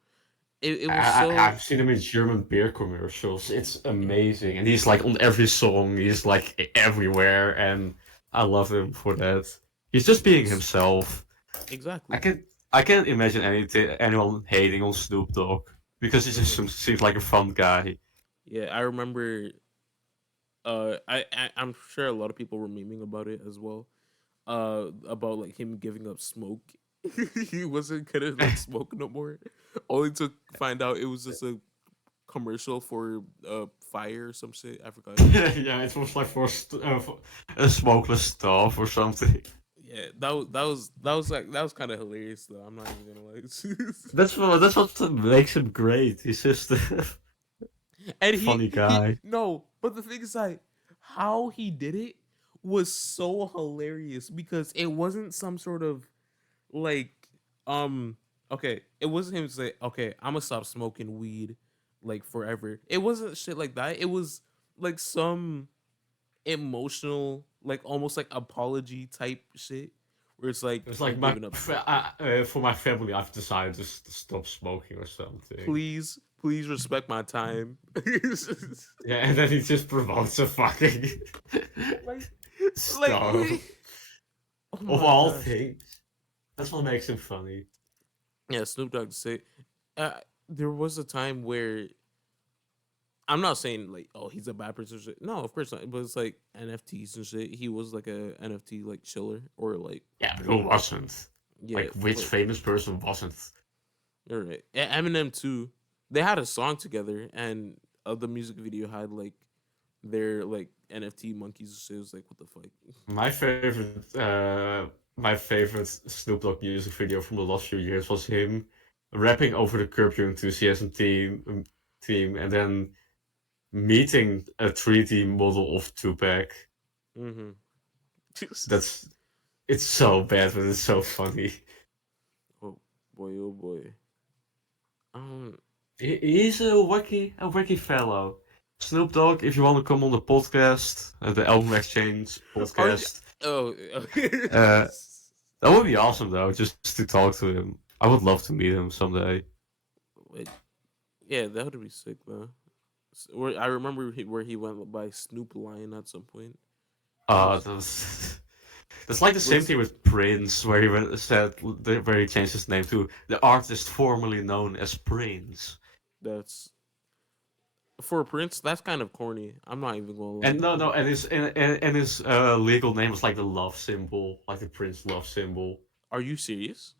It was I've so. seen him in German beer commercials. It's amazing, and he's like on every song. He's like everywhere, and I love him for that. He's just being Yes, himself. I exactly. can I can't imagine anyone hating on Snoop Dogg because he just Hmm. seems like a fun guy. Yeah, I remember. I'm sure a lot of people were memeing about it as well. About like him giving up smoke. He wasn't gonna like smoke no more. Only to find out it was just a commercial for fire or some shit. I forgot. Yeah, it was like for a smokeless stuff or something. Yeah, that was kind of hilarious though. I'm not even gonna lie. That's what makes him great. He's just a And funny he guy. no, but the thing is like how he did it was so hilarious because it wasn't some sort of like um okay, it wasn't him say, okay, I'm gonna stop smoking weed like forever. It wasn't shit like that. It was like some emotional, like almost like apology type shit where it's like It's I'm like giving up for my family, I've decided to stop smoking or something. please respect my time. Yeah, and then he just promotes a fucking like like stuff oh of my all gosh. things. That's what makes him funny. Yeah, Snoop Dogg say there was a time where I'm not saying like, oh, he's a bad person. Or shit. No, of course not. But it's like NFTs and shit. He was like a NFT like chiller or like, Yeah, but who wasn't? yeah, Like, which but famous person wasn't? you're right. Eminem too. They had a song together, and the music video had like their like NFT monkeys and shit. It was like, what the fuck? My favorite Snoop Dogg music video from the last few years was him rapping over the Curb Your Enthusiasm team, and then meeting a 3D model of Tupac. Mm-hmm. That's it's so bad, but it's so funny. Oh boy, oh boy. Um. He's a wacky fellow. Snoop Dogg, if you want to come on the podcast, the Album Exchange Are you? podcast, Oh. uh, that would be awesome though, just to talk to him. I would love to meet him someday. Wait, yeah, that would be sick though. Where I remember where he went by Snoop Lion at some point. That was That's that's like the same was thing with Prince, where where he changed his name to the artist formerly known as Prince. that's for Prince. That's kind of corny. I'm not even gonna lie. And no, and his legal name is like the love symbol, like the Prince love symbol. Are you serious?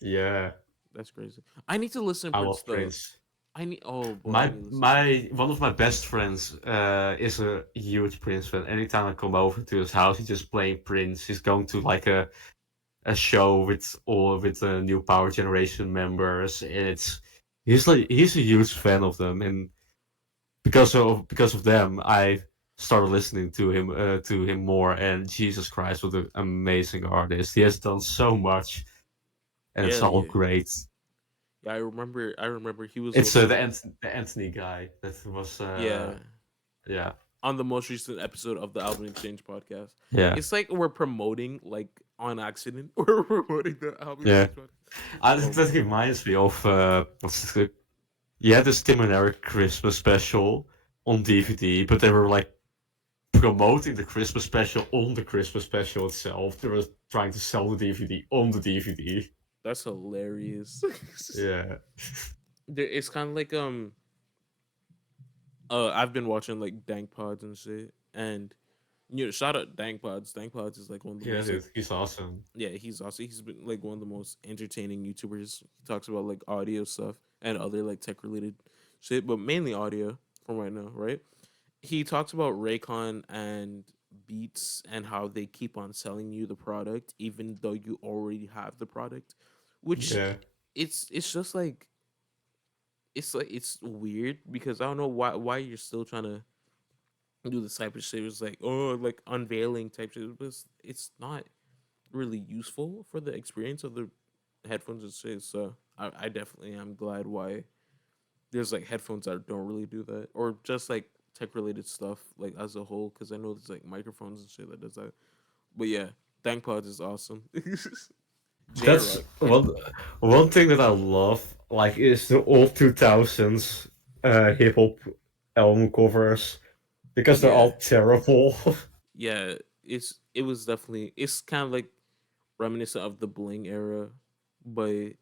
Yeah, That's crazy. I need to listen to I Prince love though. Prince. I need. Oh boy, I My need to listen. my one of my best friends is a huge Prince fan. Anytime I come over to his house, he's just playing Prince. He's going to like a show with new Power Generation members, and he's a huge fan of them, and because of them, I started listening to him more. And Jesus Christ, what an amazing artist! He has done so much, and it's Yeah, all yeah, great. yeah. I remember. He was It's also The Anthony guy that was yeah yeah. on the most recent episode of the Album Exchange podcast. Yeah, It's like we're promoting like on accident. We're promoting the Album yeah. Exchange podcast. Oh That my god. reminds me of what's it? Yeah, this Tim and Eric Christmas special on DVD, but they were like promoting the Christmas special on the Christmas special itself. They were trying to sell the DVD on the DVD. That's hilarious. Yeah, It's kind of like I've been watching like Dank Pods and shit, and shout out Dank Pods. Dank Pods is like one of the yeah, most like dude, he's awesome. yeah, he's been like one of the most entertaining YouTubers. He talks about like audio stuff and other like tech related shit, but mainly audio from right now, right? He talks about Raycon and Beats and how they keep on selling you the product even though you already have the product, which Yeah, it's just like it's weird because I don't know why you're still trying to do this type of shit. It's like oh like unveiling type shit, but it's not really useful for the experience of the headphones and shit. So I definitely am glad why there's like headphones that don't really do that, or just like tech related stuff like as a whole. Because I know there's like microphones and shit that does that. But yeah, ThankPods is awesome. J That's Rock. one thing that I love, like, is the old 2000s hip hop album covers because they're Yeah, all terrible. yeah. It was definitely it's kind of like reminiscent of the Bling era, but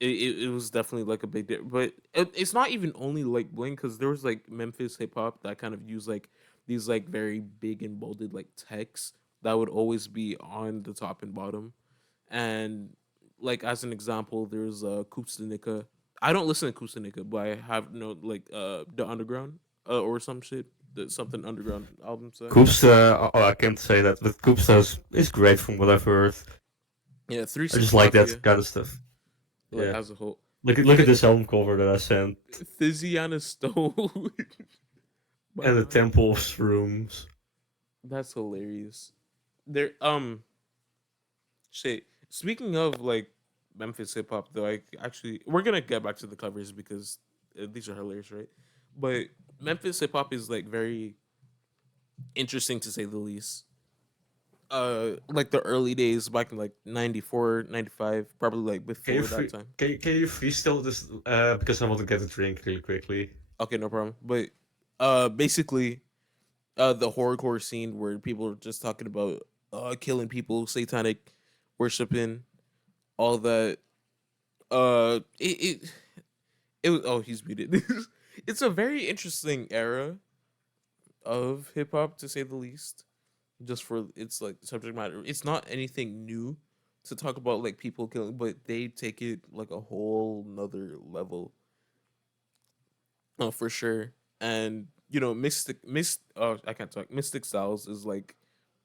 it was definitely like a big but it's not even only like Bling because there was like Memphis hip hop that kind of used like these like very big and bolded like text that would always be on the top and bottom. And like as an example, there's Kupstanika. I don't listen to Kupstanika, but I have like the Underground or some shit, something Underground album set. Koopsta, oh, I can't say that, but Koopsta is great from what I've heard. Yeah, Three I just Six like that Mafia, kind of stuff. like Yeah. as a whole. Look at this album cover that I sent. Thysiana Stone by And the Nine. Temple of Shrooms. That's hilarious. There, shit. Speaking of like Memphis hip hop, though, I actually we're gonna get back to the covers because these are hilarious, right? But Memphis hip hop is like very interesting to say the least. Like the early days back in like 94, 95, probably like Can you before that free time. can you freestyle this because I want to get a drink really quickly. Okay, no problem. But basically the horrorcore scene where people are just talking about killing people, satanic worshiping, all that. It was oh he's muted. It's a very interesting era of hip hop to say the least. Just for its like subject matter, it's not anything new to talk about like people killing, but they take it like a whole nother level. Oh, for sure. And I can't talk. Mystic Styles is like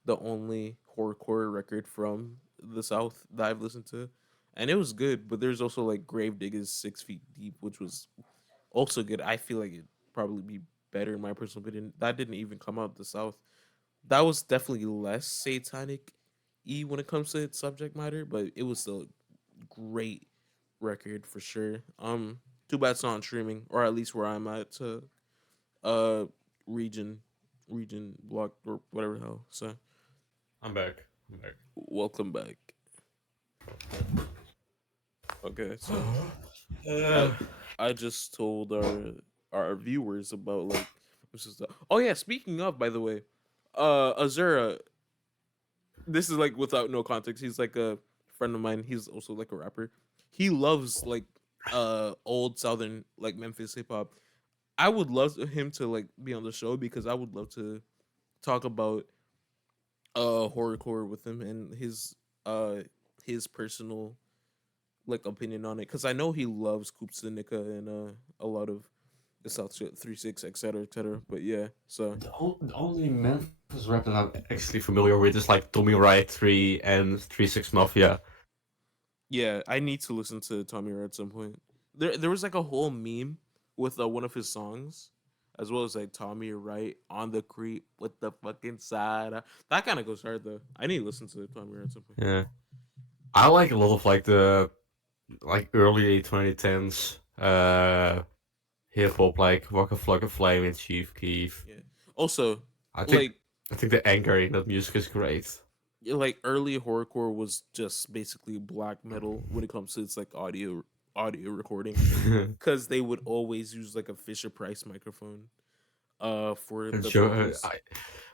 the only horrorcore record from the South that I've listened to, and it was good. But there's also like Gravediggers 6 Feet Deep, which was also good. I feel like it probably be better in my personal opinion. That didn't even come out the South. That was definitely less satanic when it comes to its subject matter, but it was still a great record for sure. Too bad it's not on streaming, or at least where I'm at to uh region block or whatever the hell. So I'm back. I'm back. welcome back. Okay, so I Uh, I just told our viewers about like oh yeah, speaking of by the way, Azura, this is like without no context. He's like a friend of mine. He's also like a rapper. He loves like old southern like Memphis hip hop. I would love him to like be on the show because I would love to talk about horrorcore with him and uh his personal like opinion on it because I know he loves Kupstanika and a lot of the South shit, 3 6 etc etc. But yeah, so the only Memphis rap that I'm actually familiar with is like Tommy Wright 3 and 36 Mafia. yeah, I need to listen to Tommy Ray at some point. There was like a whole meme with one of his songs, as well as like Tommy Wright on the creep with the fucking side. That kind of goes hard though. I need to listen to Tommy Ray at some point. Yeah. I like a lot of like the like early 2010s hip hop like Waka Flocka Flame and Chief Keef. Yeah. Also, I think like I think the anger in that music is great. early horrorcore was just basically black metal when it comes to its like audio recording, because they would always use like a Fisher Price microphone for And the vocals.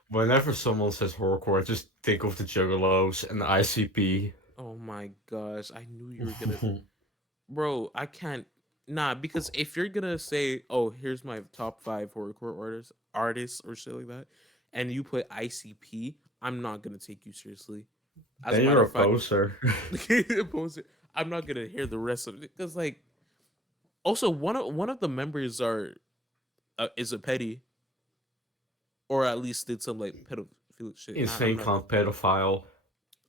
whenever someone says horrorcore, I just think of the Juggalos and the ICP. Oh my gosh, I knew you were gonna, bro. I can't, nah, because if you're gonna say, "Oh, here's my top 5 horrorcore artists or shit like that," and you put ICP, I'm not gonna take you seriously. As a Then matter you're of a fact, poser. I'm not gonna hear the rest of it because, like, also one of the members is a petty, or at least did some like pedophilic shit. Insane clown pedophile.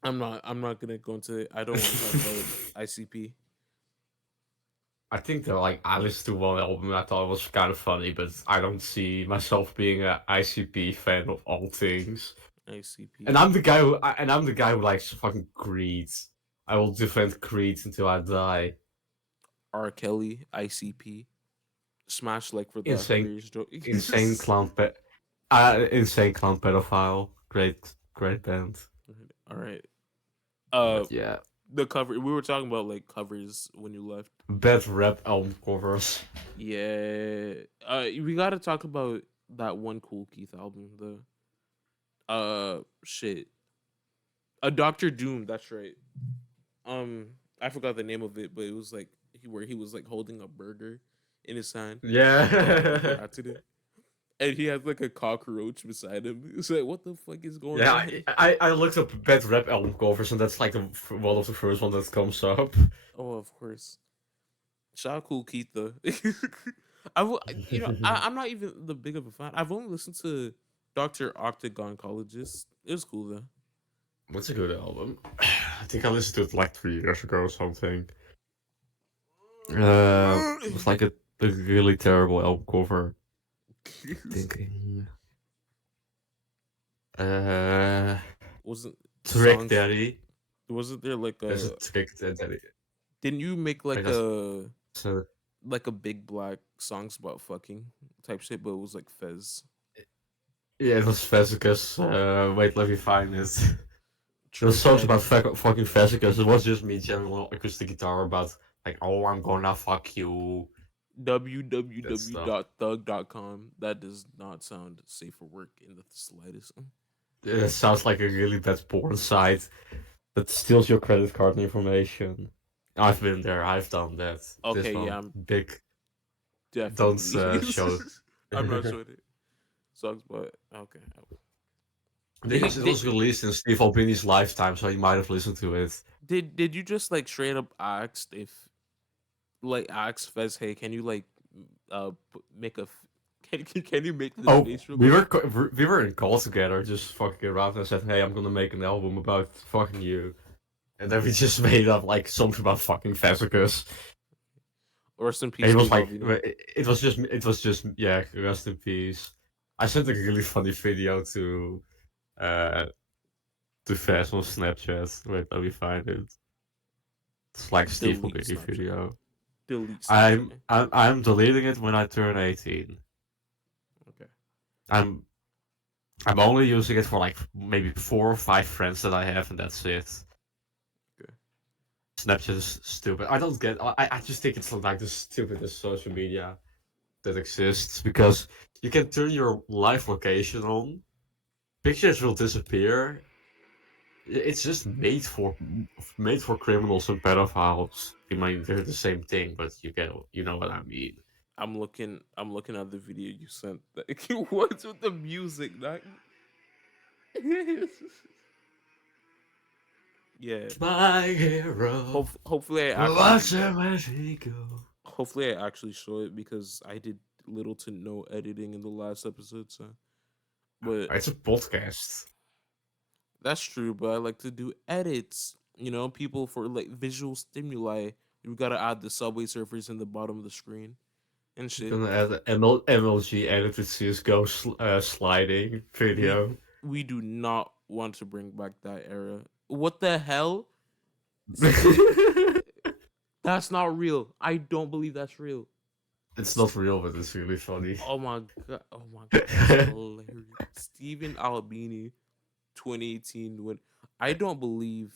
I'm not gonna go into it. I don't want to talk about ICP. I think that like I listened to one album and I thought it was kind of funny, but I don't see myself being a ICP fan of all things. ICP. And I'm the guy who likes fucking greed. I will defend Creed until I die. R. Kelly, ICP, Smash like for the Insane, hilarious joke. insane clown insane clown pedophile. Great band. All right. Uh, But yeah, the cover we were talking about like covers when you left. bad rap album covers. Yeah. We got to talk about that one Cool Keith album. Shit. A Doctor Doom. That's right. I forgot the name of it, but it was like where he was like holding a burger in his hand. He Yeah. forgot to, and he has like a cockroach beside him. It's like, what the fuck is going Yeah, on? I looked up bad rap album covers, and that's like one of the first one that comes up. Oh, of course. Shout out Cool Keith though. I'm not even the big of a fan. I've only listened to Doctor Octagon Colleges. It was cool though. What's a good album? I think I listened to it like 3 years ago or something. It was like a really terrible album cover. Thinking. Wasn't Trick songs? Daddy. Wasn't there like There's a a? Trick Daddy. Didn't you make Like so, like a big black songs about fucking type shit? But it was like Fez. yeah, it was Vesicus. Wait, let me find it. There was Trick songs about Daddy. fucking Vesicus. It was just me jamming on acoustic guitar about like, oh, I'm gonna fuck you. That stuff. www.thug.com. That does not sound safe for work in the slightest. It sounds like a really bad porn site that steals your credit card information. I've been there. I've done that. This Okay, yeah, one I'm big. Don't definitely. show. I'm not sure it sucks, but okay. Because Did, it did was released in Steve Albini's lifetime, so you might have listened to it. did you just like straight up asked if like ask Fez, hey, can you like make a can you make this Oh, face real we quick? were in call together, just fucking around, and I said, "Hey, I'm gonna make an album about fucking you," and then we just made up like something about fucking Vesicus. Or some And peace, it was Steve like, Albini. it was just, yeah, rest in peace. I sent a really funny video uh to Fast on Snapchat. Wait, let me find it. It's like Steve Delete Albini Snapchat. video. Delete I'm Snapchat. I'm I'm deleting it when I turn 18. Okay. I'm I'm only using it for like maybe 4 or 5 friends that I have, and that's it. Okay. Snapchat is stupid. I don't get. I just think it's like the stupidest social media that exists because you can turn your live location on, pictures will disappear. It's just made for criminals and pedophiles. I mean, they're the same thing, but you know what I mean. I'm looking at the video you sent. What's with the music, that yeah. My hero, Hopefully I actually watch him as he go. hopefully I actually show it because I did little to no editing in the last episode, so but It's a podcast. that's true, but I like to do edits. People for like visual stimuli. We gotta add the Subway Surfers in the bottom of the screen and I'm shit. gonna add an MLG edited CS:GO sliding We video. we do not want to bring back that era. What the hell? That's not real. I don't believe that's real. It's not real, but it's really funny. Oh my god! Oh my god! That's hilarious. Stephen Albini, 2018. When I don't believe,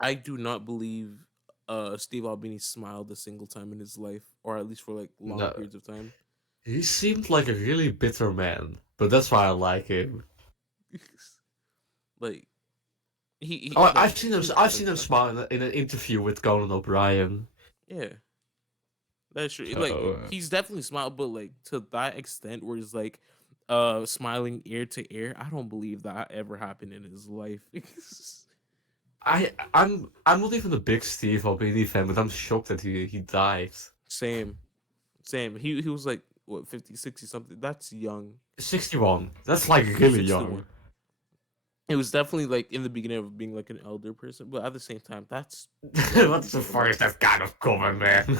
I do not believe, Steve Albini smiled a single time in his life, or at least for like long No, periods of time. he seemed like a really bitter man, but that's why I like him. Like Oh, like he's I've like seen him that. smile in an interview with Conan O'Brien. Yeah, that's true. Like So he's definitely smiled, but like to that extent where he's like, smiling ear to ear. I don't believe that ever happened in his life. I'm not even a big Steve Albini fan, but I'm shocked that he died. Same. Same. He was like what 50, 60 something. That's young. 61. That's like really 61. young. It was definitely like in the beginning of being like an elder person, but at the same time, that's What the fuck is that kind of comment, man?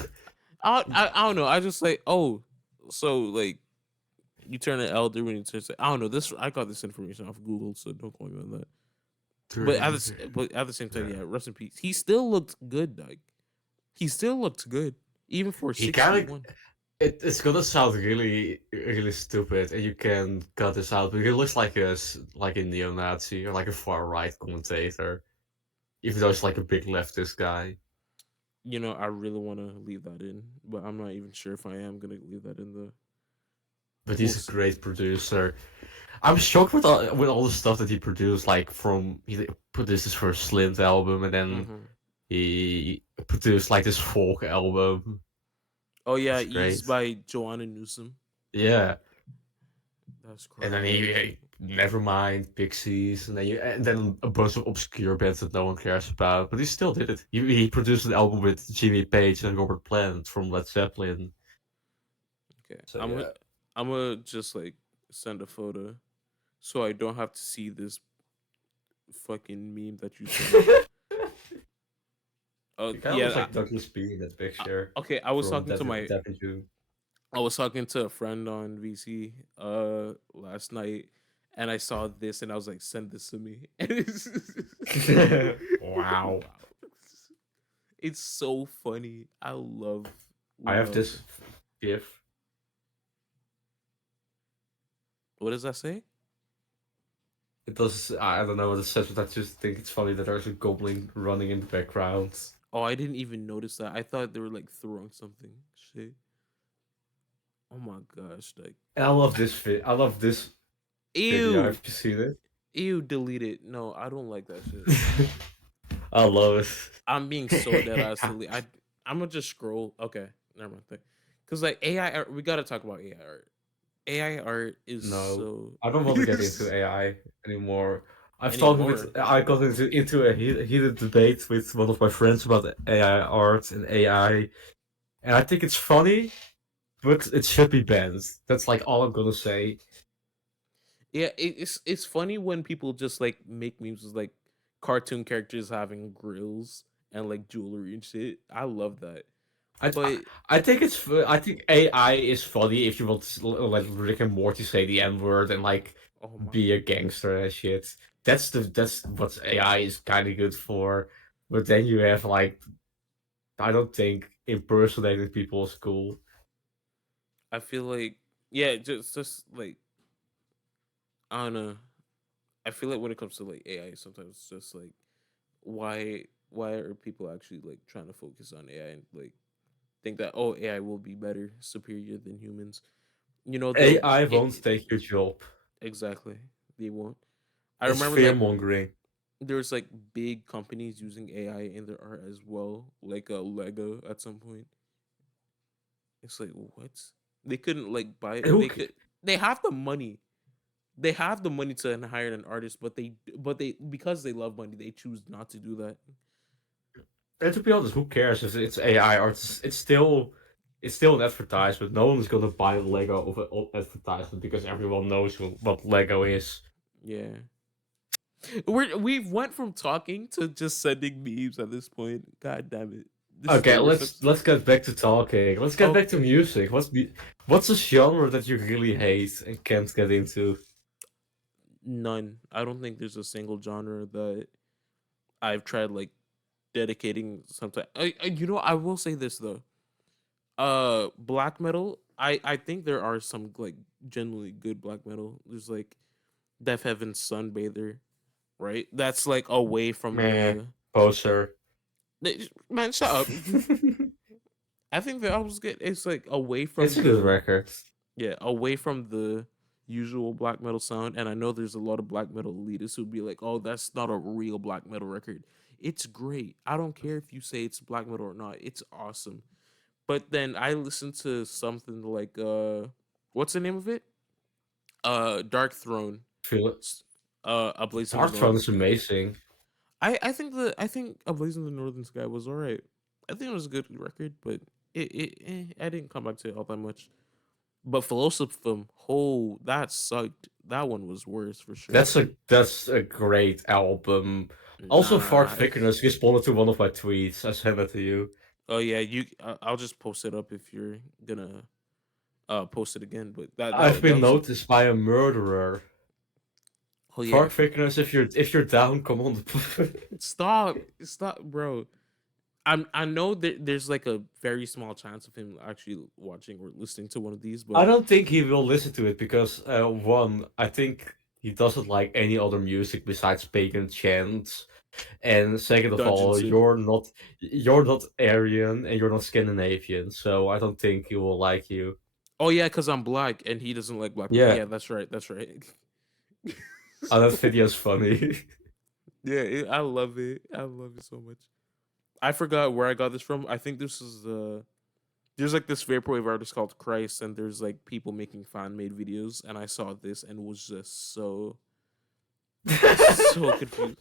I don't know. I just like so like you turn an elder when you turn. I don't know this. I got this information off Google, so don't quote me on that. but at the same time, Yeah. yeah, rest in peace. He still looked good, like he still looked good, even for He sixty kind of. one. It's gonna sound really, really stupid, and you can cut this out. But he looks like like a neo-Nazi or like a far-right commentator, even though he's like a big leftist guy. You know, I really want to leave that in, but I'm not even sure if I am gonna leave that in the. But We'll he's a see. great producer. I'm shocked with all the stuff that he produced. Like from he produced his first Slint album, and then Hmm. he produced like this folk album. Oh yeah, It's great. Ease by Joanna Newsom. Yeah, That's and then crazy. Nevermind, Pixies, and then a bunch of obscure bands that no one cares about. But he still did it. He produced an album with Jimmy Page and Robert Plant from Led Zeppelin. Okay, So yeah. I'm gonna just like send a photo so I don't have to see this fucking meme that you sent. Oh He kind of looks yeah. like Douglas B in that picture Okay, I was from talking to my Devin June. I was talking to a friend on VC last night, and I saw this and I was like, send this to me. And it's Wow. wow. It's so funny. I I have love this GIF. what does that say? It does. I don't know what it says, but I just think it's funny that there's a goblin running in the background. Oh, I didn't even notice that. I thought they were like throwing something. Shit. Oh my gosh, like And I love this I love this video. ew. Have you seen it? Ew, delete it. No, I don't like that shit. I love I'm being so dead it. ass delete. I'm gonna just scroll. Okay, never mind. Cause like AI art, we gotta talk about AI art. AI art is No, so I don't want to get into AI anymore. anymore. I got into a heated debate with one of my friends about AI art and AI, and I think it's funny, but it should be banned. That's like all I'm gonna say. Yeah, it's funny when people just like make memes with like cartoon characters having grills and like jewelry and shit. I love that. I, But I think I think AI is funny if you want to let Rick and Morty say the N word and like oh my be a god. gangster and shit. That's what AI is kind of good for. But then you have like I don't think impersonating people is cool. I feel like yeah, just like I don't know. I feel like when it comes to like AI, sometimes it's just like why are people actually like trying to focus on AI and like think that oh AI will be better, superior than humans. You know they'll AI won't it, take your job. exactly they won't. I It's remember fear like mongering. there's like big companies using AI in their art as well, like Lego at some point. It's like what? They couldn't like buy And they could they have the money. They have the money to hire an artist, but they because they love money, they choose not to do that. and to be honest, who cares if it's AI or it's still an advertisement. No one's gonna buy the Lego of an advertisement because everyone knows what Lego is. Yeah. We've went from talking to just sending memes at this point. God damn it. This is the Okay, worst episode. let's get back to talking. Let's get back to Okay. music. What's a genre that you really hate and can't get into? None. I don't think there's a single genre that I've tried like dedicating some time. You know, I will say this though. Black metal. I think there are some like genuinely good black metal. There's like Death Heaven's Sunbather, right? That's like away from Meh, the poser. man. Shut up. I think that I was good. It's like away It's from a good the record. yeah, away from the usual black metal sound. And I know there's a lot of black metal elitists who'd be like, "Oh, that's not a real black metal record." It's great. I don't care if you say it's black metal or not. It's awesome. But then I listened to something like what's the name of it? Dark Throne. Feel it. A Blaze in the Dark Throne Northern is Sky. amazing. I think A Blaze in the Northern Sky was alright. I think it was a good record, but I didn't come back to it all that much. But Philosophem, oh, that sucked. That one was worse for sure. That's a great album. Also, Fart Nah. Thickness responded to one of my tweets. I sent that to you. Oh yeah, I'll just post it up if you're gonna post it again. But I've that been was noticed by a murderer. Oh yeah, Fark Vickers, if you're down, come on. stop, bro. I know that there's like a very small chance of him actually watching or listening to one of these, I but don't think he will listen to it because one, I think he doesn't like any other music besides pagan chants, and second of all, Dungeon. you're not Aryan and you're not Scandinavian, so I don't think he will like you. Oh yeah, because I'm black and he doesn't like black people. Yeah, Yeah, that's right. That's right. that video's funny. Yeah, I love it. I love it so much. I forgot where I got this from. I think this is there's like this vaporwave artist called Christ, and there's like people making fan made videos, and I saw this and was just so confused.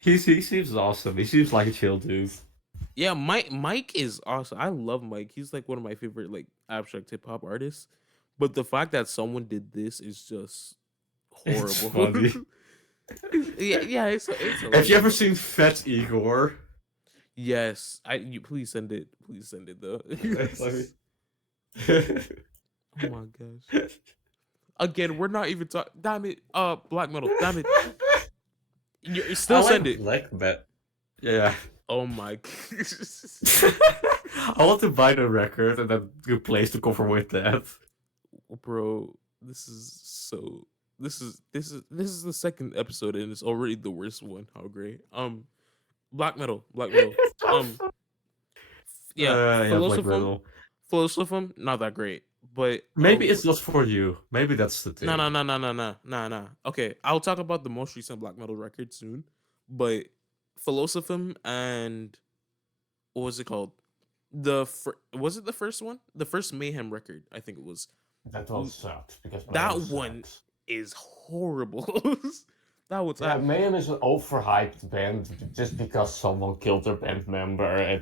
He seems awesome. He seems like a chill dude. Yeah, Mike is awesome. I love Mike. He's like one of my favorite like abstract hip hop artists. But the fact that someone did this is just It's horrible. funny. Yeah, it's Have you hilarious ever though. seen Fat Igor? Yes, you please send it. Please send it though. Let me. Oh my gosh. Again, we're not even talking. Damn it. Black metal. Damn it. You I still send like it. black metal. Yeah. Oh my. I want to buy the record and then replace the cover with that. Bro, this is so. This is the second episode and it's already the worst one. How great. Black metal. Black metal. It's so Um, fun. yeah, Yeah, black Philosophum. metal. Philosophum, not that great. But Maybe it's not for you. Maybe that's the no, no, thing. no, no, no, no, no, no. Okay, I'll talk about the most recent black metal record soon. But Philosophum and what was it called? Was it the first one? The first Mayhem record, I think it was. That one sucks because That Mayhem one sucks. is horrible. That was Yeah, Mayhem is an overhyped band just because someone killed their band member.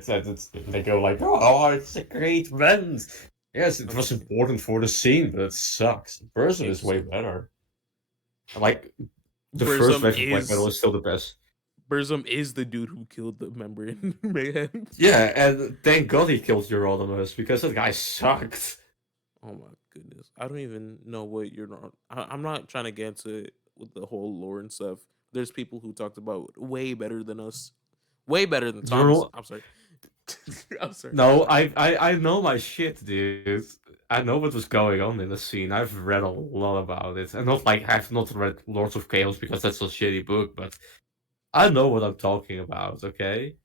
They go like, oh, it's a great band. Yes, it was okay. important for the scene, but it sucks. The person is way Exactly. better. Like the first Burzum wave of black metal is is still the best. Burzum is the dude who killed the member in Mayhem. Yeah, and thank God he killed Euronymous because that guy sucked. Oh my goodness. I don't even know what you're not. I'm not trying to get into it with the whole lore and stuff. There's people who talked about way better than us, way better than Thomas. Euro- I'm sorry. I'm sorry. I'm no, sorry. I know my shit, dude. I know what was going on in the scene. I've read a lot about it, and not like I've not read Lords of Chaos because that's a shitty book, but I know what I'm talking about. Okay,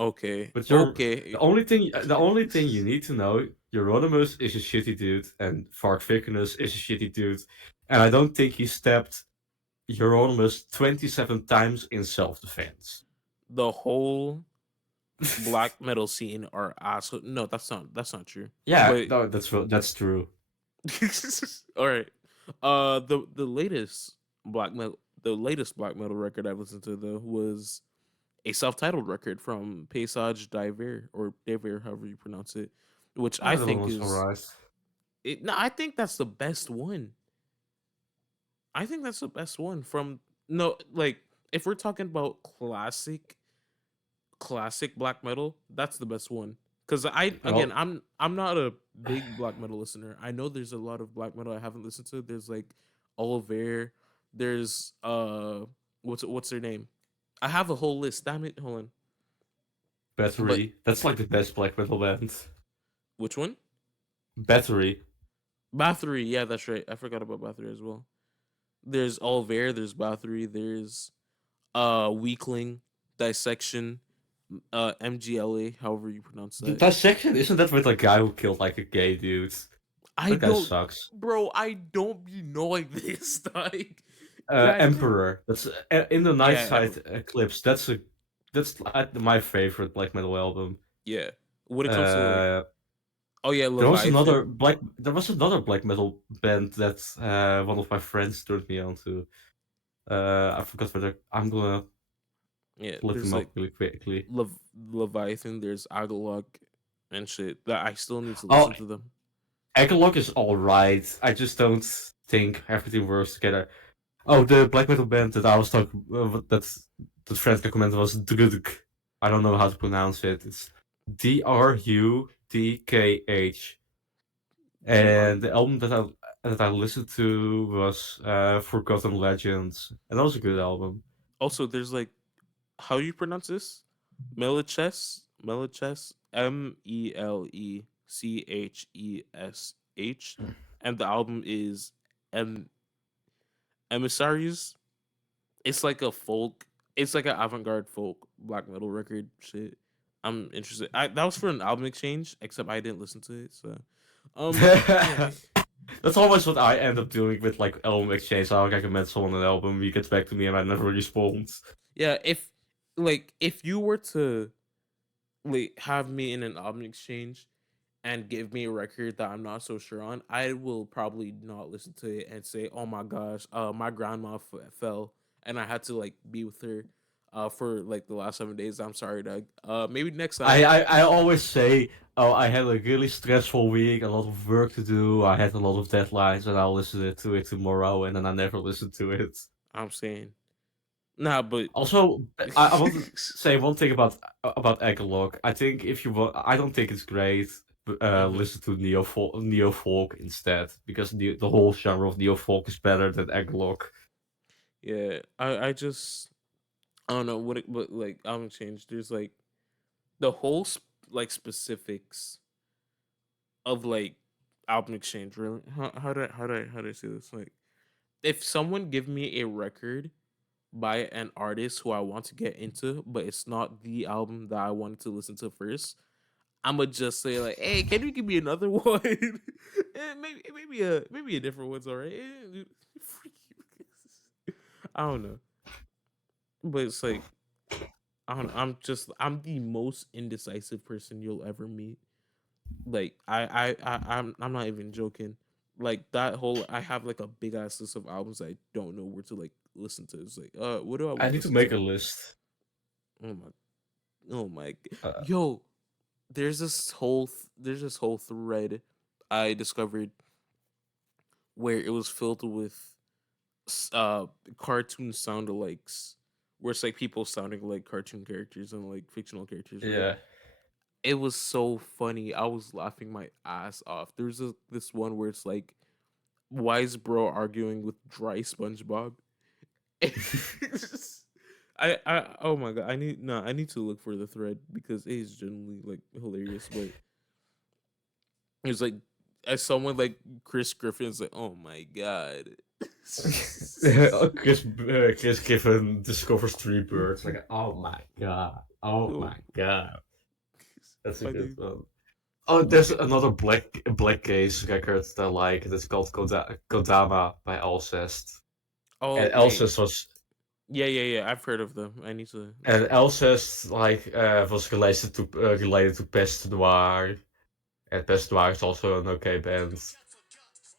Okay. but Okay. the only thing you need to know, Euronymous is a shitty dude, and Vark Vikernes is a shitty dude, and I don't think he stabbed Euronymous 27 times in self-defense. The whole black metal scene are asshole. No, that's not true. Yeah, But no, that's true. all right. The latest black metal record I listened to though was a self-titled record from Paysage Diver or Diver, however you pronounce it, which I Oh, that one think was is alright. it. No, I think that's the best one. I think that's the best one from no like if we're talking about classic black metal, that's the best one. Cause No, I'm not a big black metal listener. I know there's a lot of black metal I haven't listened to. There's like Oliver. There's what's their name? I have a whole list. Damn it, hold on. But Battery. That's like the best black metal band. which one? Battery. Bathory. Yeah, that's right. I forgot about Bathory as well. There's Oliver. There's Bathory. There's Weakling, Dissection, MGLA. However you pronounce that. That section isn't that with a guy who killed like a gay dude? I That guy don't, sucks. bro. I don't be knowing this. Like that guy. Emperor. That's in the Night Yeah, Side Eclipse. That's my favorite black metal album. yeah. When it comes to like, Uh, oh yeah, there was another Leviathan. black. There was another black metal band that one of my friends turned me on to. I forgot whether I'm gonna Yeah, look there's them like up really quickly. Leviathan. There's Agalog and shit. That I still need to Oh, listen to them. Ecolog is alright. I just don't think everything works together. Oh, the black metal band that I was talking that friend recommended was Drudk. I don't know how to pronounce it. It's Drudkh. GR. And the album that that I listened to was Forgotten Legends, and that was a good album. Also, there's like, how do you pronounce this? Meleches, Melechessh, and the album is em- Emissaries. It's like a folk. It's like an avant-garde folk black metal record. Shit, I'm interested. That was for an album exchange, except I didn't listen to it. So, yeah, That's always what I end up doing with like album exchange. I'll recommend someone an album, he gets back to me, and I never respond. yeah. If you were to like have me in an album exchange and give me a record that I'm not so sure on, I will probably not listen to it and say, "Oh my gosh, my grandma fell and I had to like be with her for like the last 7 days. I'm sorry, Doug. Maybe next time." I always say, oh, I had a really stressful week, a lot of work to do, I had a lot of deadlines, and I'll listen to it tomorrow, and then I never listen to it. I'm saying, nah, but Also, I want to say one thing about Egglock. I think if you want, I don't think it's great. mhm. Listen to neo folk instead, because the whole genre of neo folk is better than Egglock. Yeah, I just I don't know what but like album exchange. There's like the whole like specifics of like album exchange. Really, how do I say this? Like, if someone give me a record by an artist who I want to get into, but it's not the album that I wanted to listen to first, I'ma just say like, "Hey, can you give me another one? Maybe a different one's alright." I don't know, but it's like I don't know. I'm the most indecisive person you'll ever meet. Like I'm not even joking. Like that whole I have like a big ass list of albums I don't know where to like listen to. It's like what do I I want to need to listen make to? a list. Oh my Uh, yo, there's this whole thread I discovered where it was filled with cartoon sound alikes, where it's like people sounding like cartoon characters and like fictional characters, right? yeah. It was so funny. I was laughing my ass off. There's this one where it's like wise bro arguing with dry SpongeBob. I oh my god, I need to look for the thread because it is genuinely like hilarious. But it's like as someone like Chris Griffin's like, oh my god. Chris Giffen discovers three birds. Like, oh my god, oh Oh, my god, that's a good funny. one. Oh, there's another Black Gaze record that I like. It's called Kodama by Alcest. Oh And wait, Alcest was yeah. I've heard of them. I need to and listen to them. Alcest was related to Pest Noir, and Pest Noir is also an okay band.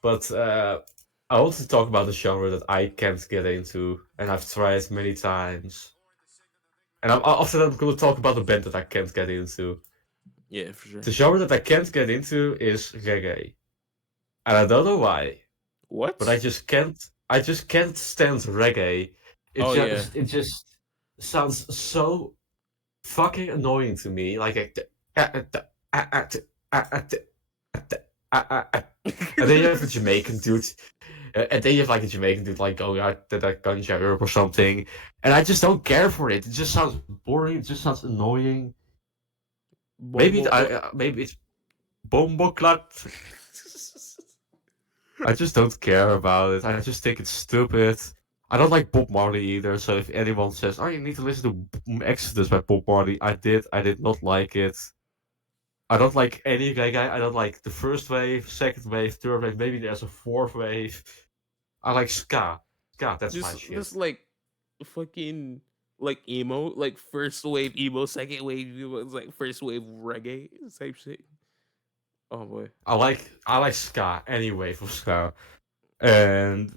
But I want to talk about a genre that I can't get into, and I've tried many times. And after that, I'm going to talk about the band that I can't get into. Yeah, for sure. The genre that I can't get into is reggae, and I don't know why, but What? I just can't stand reggae. Oh yeah. It just sounds so fucking annoying to me. And then you have a Jamaican dude, and then you have like a Jamaican dude like going out to that ganja herb or something, and I just don't care for it. It just sounds boring. It just sounds annoying. Bombo clock. Maybe it's bomboclat. I just don't care about it. I just think it's stupid. I don't like Bob Marley either. So if anyone says, "Oh, you need to listen to Exodus by Bob Marley," I did. I did not like it. I don't like any guy. I don't like the first wave, second wave, third wave. Maybe there's a fourth wave. I like ska. Ska, that's my shit. Just like fucking like emo, like first wave emo, second wave emo, it's like first wave reggae, same shit. Oh boy. I like ska. Any wave of ska. And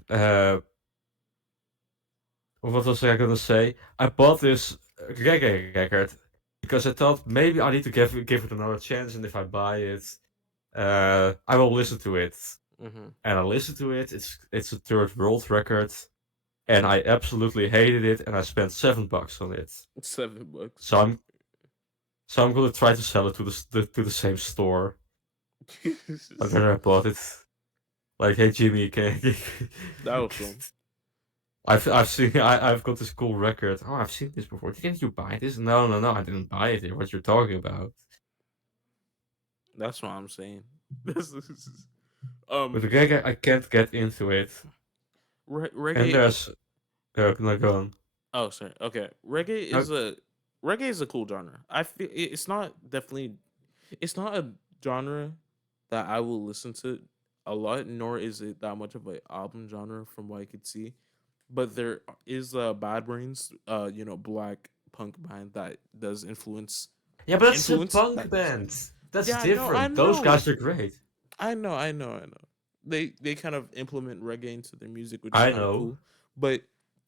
what was I gonna say? I bought this reggae record because I thought maybe I need to give it another chance, and if I buy it, I will listen to it. Mm-hmm. And I listened to it. It's a third world record, and I absolutely hated it, and I spent $7 on it. $7. So I'm gonna try to sell it to the same store. But then I bought it. Like, hey Jimmy, can That was fun. I've seen I've got this cool record. Oh, I've seen this before. Didn't you buy this? No, no, no, I didn't buy it. Here. What you're talking about? That's what I'm saying. This is With um the reggae, I can't get into it. And reggae. there's no, go on. Oh, sorry. Okay, No, reggae is a cool genre. I feel it's not definitely it's not a genre that I will listen to a lot, nor is it that much of an album genre from what I could see. But there is Bad Brains, black punk band that does yeah, but that's a influence punk that does. band. That's Yeah, no, I different. Those know, guys are great. I know. They kind of implement reggae into their music, which is I kind of know. cool. But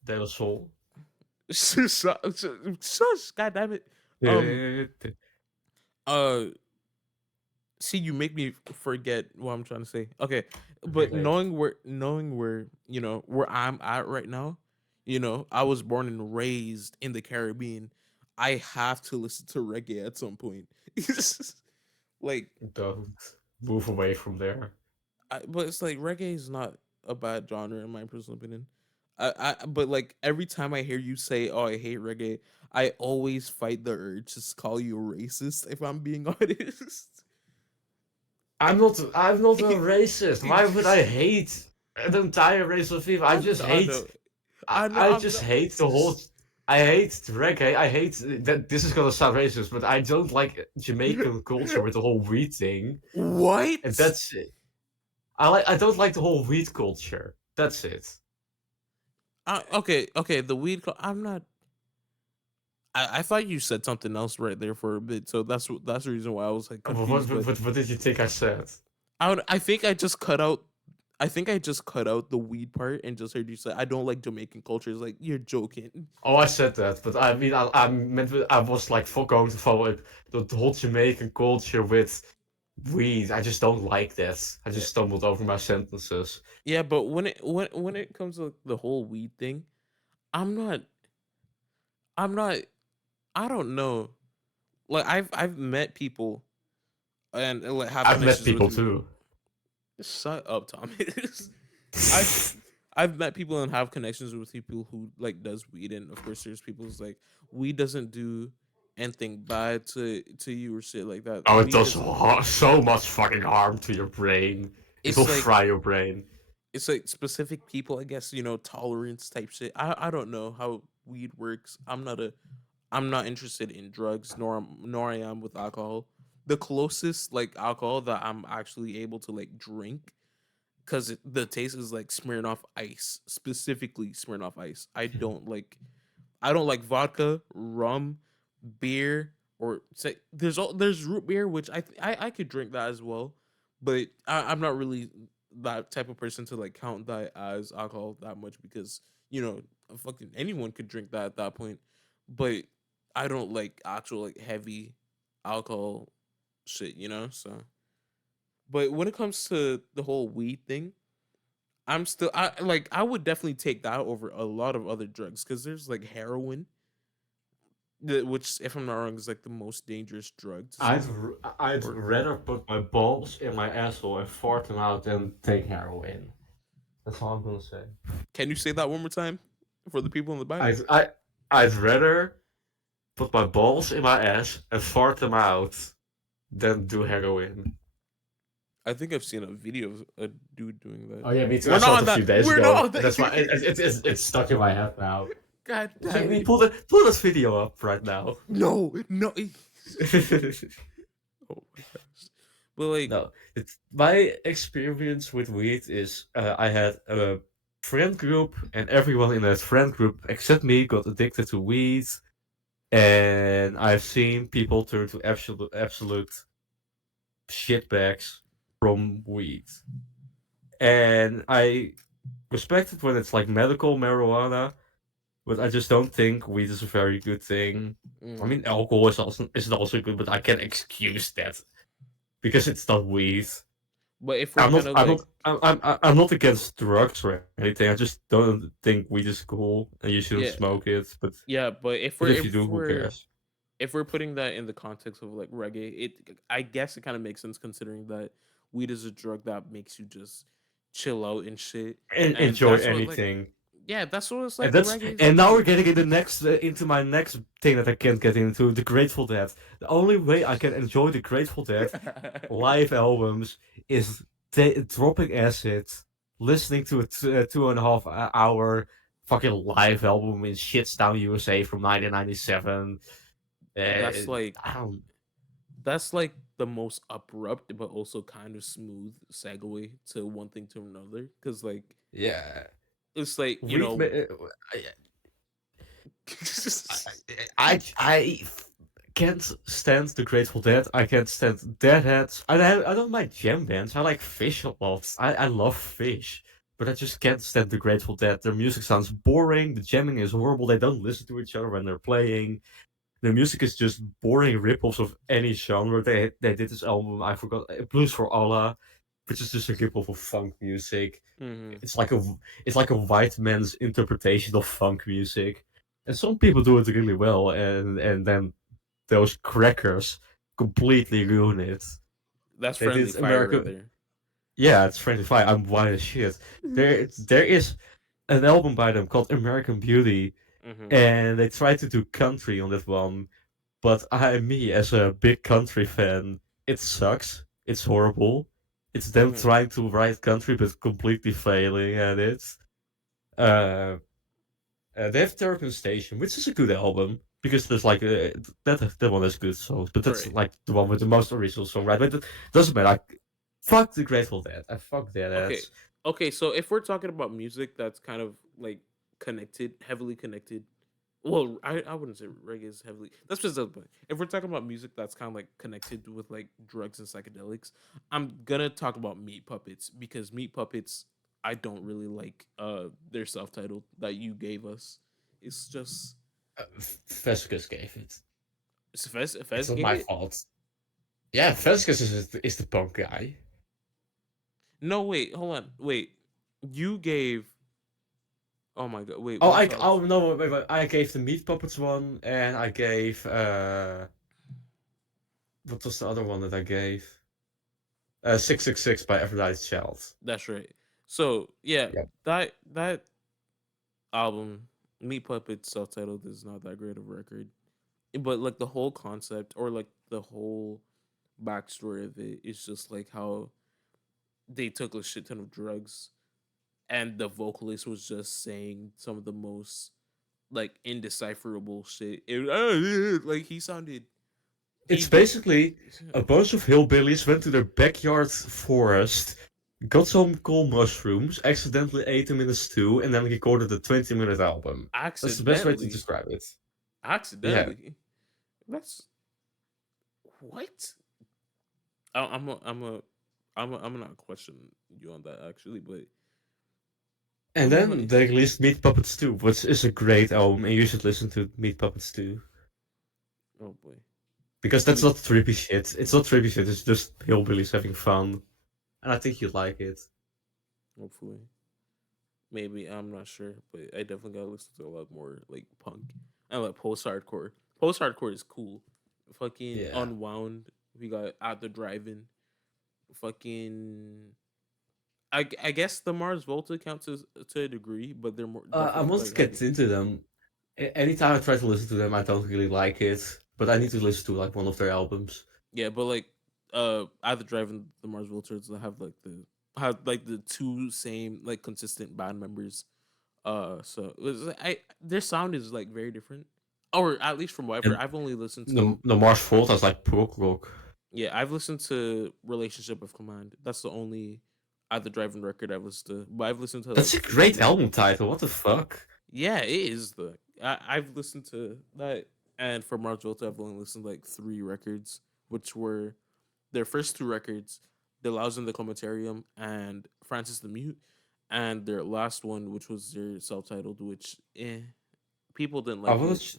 They were soul. shush, God damn it. Um, uh, see, you make me forget what I'm trying to say. Okay, but Okay. knowing where where I'm at right now, I was born and raised in the Caribbean. I have to listen to reggae at some point. like, Don't move away from there. but it's like reggae is not a bad genre in my personal opinion. But like every time I hear you say, "Oh, I hate reggae," I always fight the urge to call you a racist. If I'm being honest. I'm not a racist. Why would I hate an entire race of people? I just I hate know. I know. I I'm just not. hate the whole. I hate reggae. I hate that. This is gonna sound racist, but I don't like Jamaican culture with the whole weed thing, and What? that's it. I don't like the whole weed culture. That's it. Okay, okay. The weed. I'm not. I thought you said something else right there for a bit, so that's the reason why I was like confused. But What did you think I said? I think I just cut out. I think I just cut out the weed part and just heard you say I don't like Jamaican culture. It's like you're joking. Oh, I said that, but I mean, I meant I was like going to follow it, the whole Jamaican culture with weed. I just don't like that. I Yeah, just stumbled over my sentences. yeah. But when it comes to the whole weed thing, I'm not. I'm not. I don't know. Like I've met people and like have I've met connections with people people. too. Shut up, Thomas. I've I've met people and have connections with people who like does weed, and of course there's people who's like weed doesn't do anything bad to you or shit like that. Oh, it Weed does is so much fucking harm to your brain. It will it's like fry your brain. it's like specific people, I guess, tolerance type shit. I don't know how weed works. I'm not interested in drugs, nor I am with alcohol. The closest like alcohol that I'm actually able to like drink because the taste is like Smirnoff Ice, specifically Smirnoff Ice. I don't like vodka, rum, beer, or say there's root beer, which I could drink that as well, but I'm not really that type of person to like count that as alcohol that much because fucking anyone could drink that at that point, but I don't like actual like heavy alcohol shit, so. But when it comes to the whole weed thing, I would definitely take that over a lot of other drugs because there's like heroin, which if I'm not wrong is like the most dangerous drug to some people. I'd Or rather put my balls in my asshole and fart them out than take heroin. That's all I'm gonna say. can you say that one more time for the people in the back? I'd I I'd rather put my balls in my ass and fart them out than do heroin. I think I've seen a video of a dude doing that. Oh yeah, me too. I We're saw not it on a few that. days We're not ago. on That's why that. it's stuck in my head now. God damn Jamie, it! pull this video up right now. No, no. Oh my gosh! But like, No, my experience with weed is I had a friend group, and everyone in that friend group except me got addicted to weed, and I've seen people turn to absolute shitbags from weed. And I respect it when it's like medical marijuana, but I just don't think weed is a very good thing. I mm, mean, alcohol is also good, but I can excuse that because it's not weed. but if we're I'm kind not. of I'm like, not. I'm not against drugs or anything. I just don't think weed is cool and you shouldn't yeah, smoke it. yeah, but if But we're if you if do, who we're cares? if we're putting that in the context of like reggae, I guess it kind of makes sense considering that weed is a drug that makes you just chill out and shit. and And enjoy that's what like anything. yeah, that's what it's And like that's reggae is and now we're about. getting in the next into my next thing that I can't get into, the Grateful Dead. The only way I can enjoy the Grateful Dead live albums is dropping acid, listening to a 2.5 hour fucking live album in Shitstown, USA from 1997. Uh, that's like I don't. that's like the most abrupt but also kind of smooth segue to one thing to another because like Yeah, it's like we've made. I, I can't stand the Grateful Dead. I can't stand Deadheads. I don't mind jam bands. I like Fish a lot. I love Fish. But I just can't stand the Grateful Dead. Their music sounds boring. The jamming is horrible. They don't listen to each other when they're playing. The music is just boring ripoffs of any genre. They did this album, I forgot, Blues for Allah, which is just a ripoff of funk music. hmm It's like a it's like a white man's interpretation of funk music. And some people do it really well, and then those crackers completely ruin it. that's They friendly did fire right America. there. Yeah, it's 25. I'm white as shit. There is an album by them called American Beauty, hmm and they tried to do country on that one. But me as a big country fan, it sucks. It's horrible. It's them hmm trying to write country but completely failing at it. Uh, they have Terrapin Station, which is a good album because there's like that one is good songs, but that's right. like the one with the most original song, right? But it doesn't matter. Fuck the Grateful Dead. I fuck that Okay. ass. Okay, so if we're talking about music that's kind of like connected, heavily connected. Well, I wouldn't say reggae is heavily. That's just the point. If we're talking about music that's kind of like connected with like drugs and psychedelics, I'm gonna talk about Meat Puppets because Meat Puppets, I don't really like their self titled that you gave us. It's just Vesicus gave it. It's Fez not gave my it. fault. Yeah, Vesicus is the punk guy. No, wait, hold on, wait. You gave. Oh my god, wait, Oh, what songs? no, wait. I gave the Meat Puppets one, and I gave what was the other one that I gave? 666 by Aphrodite's Child. That's right. So yeah, Yep. that album, Meat Puppets self titled, is not that great of a record. But like the whole concept or like the whole backstory of it is just like how they took a shit ton of drugs and the vocalist was just saying some of the most like indecipherable shit. Like he sounded It's he basically a bunch of hillbillies went to their backyard forest, got some cool mushrooms, accidentally ate them in a stew, and then recorded a 20-minute album. That's the best way to accidentally describe it. Yeah. accidentally that's what I'm not question you on that actually, but And oh then my they released Meat Puppets 2, which is a great album, and you should listen to Meat Puppets 2. oh boy Because that's me not trippy shit. It's not trippy shit, it's just hillbillies having fun. And I think you'd like it. hopefully maybe I'm not sure, but I definitely gotta listen to a lot more like punk and like post hardcore. Post hardcore is cool. Fucking Yeah. unwound. We got at the drive-in. Fucking. I guess the Mars Volta counts as, to a degree, but they're more I definitely want to like get heavy. into them. Anytime I try to listen to them, I don't really like it. But I need to listen to like one of their albums. Yeah, but like at the drive-in, the Mars Volters have like the two same like consistent band members. So it was, I their sound is like very different, or at least from whatever And I've only listened the to. the Mars Volta is like prog rock. Yeah, I've listened to Relationship of Command. That's the only at the driving record I've listened to. But I've listened to That's like a great three. album title. What the fuck? Yeah, it is the I've listened to that, and for Mars Volta, I've only listened to like three records, which were their first two records, The Louse in the Comatarium and Francis the Mute, and their last one, which was their self-titled, which people didn't I like wanna it. ch-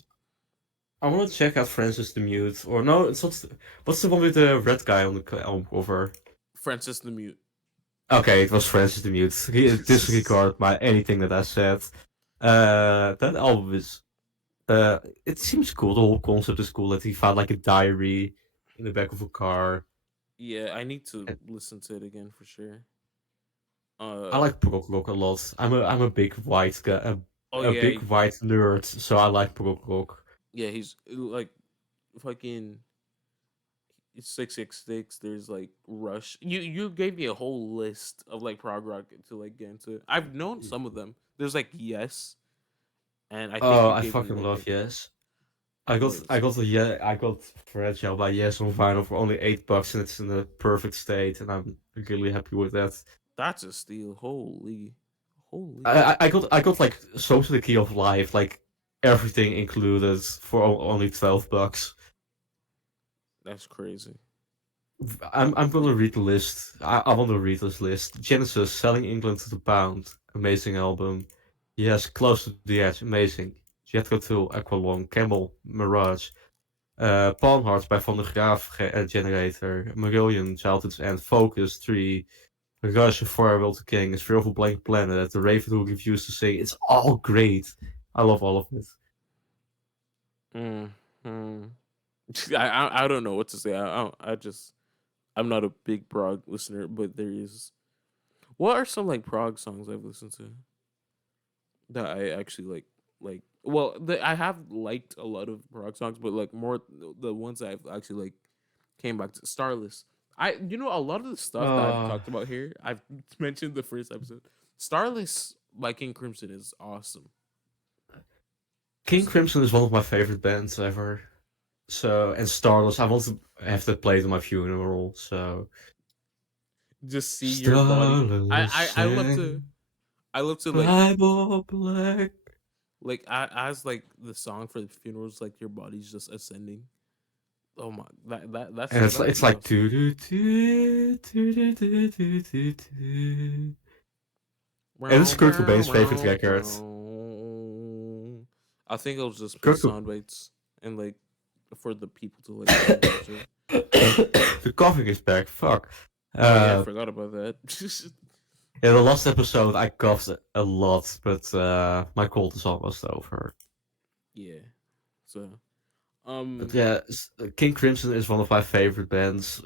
I wanna check out Francis the Mute. Or no, it's not. What's the one with the red guy on the album cover? Francis the Mute. Okay, it was Francis the Mute. Disregard my anything that I said. That album is. It seems cool. The whole concept is cool. That he found like a diary in the back of a car. Yeah, I need to And listen to it again for sure. Uh I like prog rock a lot. I'm a big white guy, oh a yeah, big white nerd, so I like prog rock. yeah, he's like fucking 666. There's like Rush. You gave me a whole list of like prog rock to like get into. I've known some of them. There's like Yes, and I think Oh, you I gave me fucking like love Yes. what is it? I got Fragile by Yes on vinyl for only $8, and it's in a perfect state, and I'm really happy with that. That's a steal. Holy, I got like Social Key of Life, like everything included for only $12. that's crazy. I'm gonna read the list. I want to read this list. Genesis, Selling England to the Pound, amazing album. Yes, Close to the Edge, amazing. Jethro Tull, Aqualung, Camel, Mirage, Palm Hearts by Van der Graaf Generator, Marillion, Childhood's End, Focus, Tree, Rush, Farewell to King, Is Fearful Blank Planet, The Raven Who Refused to Sing. It's all great. I love all of it. Mm, mm. I don't know what to say. I just I'm not a big prog listener, but there is. What are some like prog songs I've listened to that I actually like? Like, well, I have liked a lot of prog songs, but like more the ones that I've actually like came back to Starless. A lot of the stuff that I've Uh, talked about here, I've mentioned the first episode. Starless by King Crimson is awesome. King Just Crimson is one of my favorite bands ever. So, and Starless, I want to have that played at my funeral. So, just see your body. Starless sang, I love to like Bible black. as like the song for the funerals, like your body's just ascending. Oh my, And that's it's pretty like awesome. do do do do do do do do do. And it's Meow, Kurt meow, Cobain's favorite meow, record. meow. I think it'll just put Kurt Co- sound bites and like for the people to like listen to the show. the coughing is back. Fuck. Oh yeah, I Uh, forgot about that. yeah, the last episode I coughed a lot, but my cold is almost over. Yeah. So, But um, yeah, King Crimson is one of my favorite bands.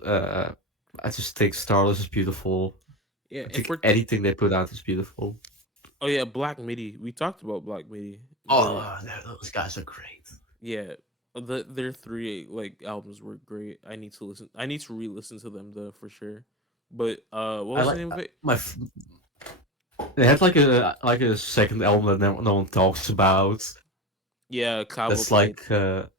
I just think Starless is beautiful. yeah. I If think we're anything they put out is beautiful. oh yeah, Black Midi. We talked about Black Midi, but Oh, those guys are great. yeah, their three like albums were great. I need to listen. I need to re-listen to them though for sure. But what I was the like name of it? they had like a second album that no one talks about. Yeah, That's Cavalcade. like no,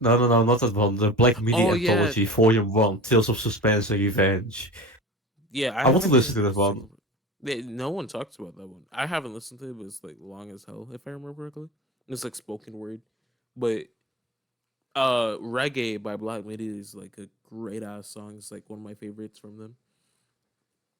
not that one. The Black Midi Oh yeah, Anthology Volume One: Tales of Suspense and Revenge. yeah. I I want to haven't listen to that listened. one. No one talks about that one. I haven't listened to it, but it's like long as hell if I remember correctly. It's like spoken word, but Reggae by Black Midi is like a great ass song. It's like one of my favorites from them.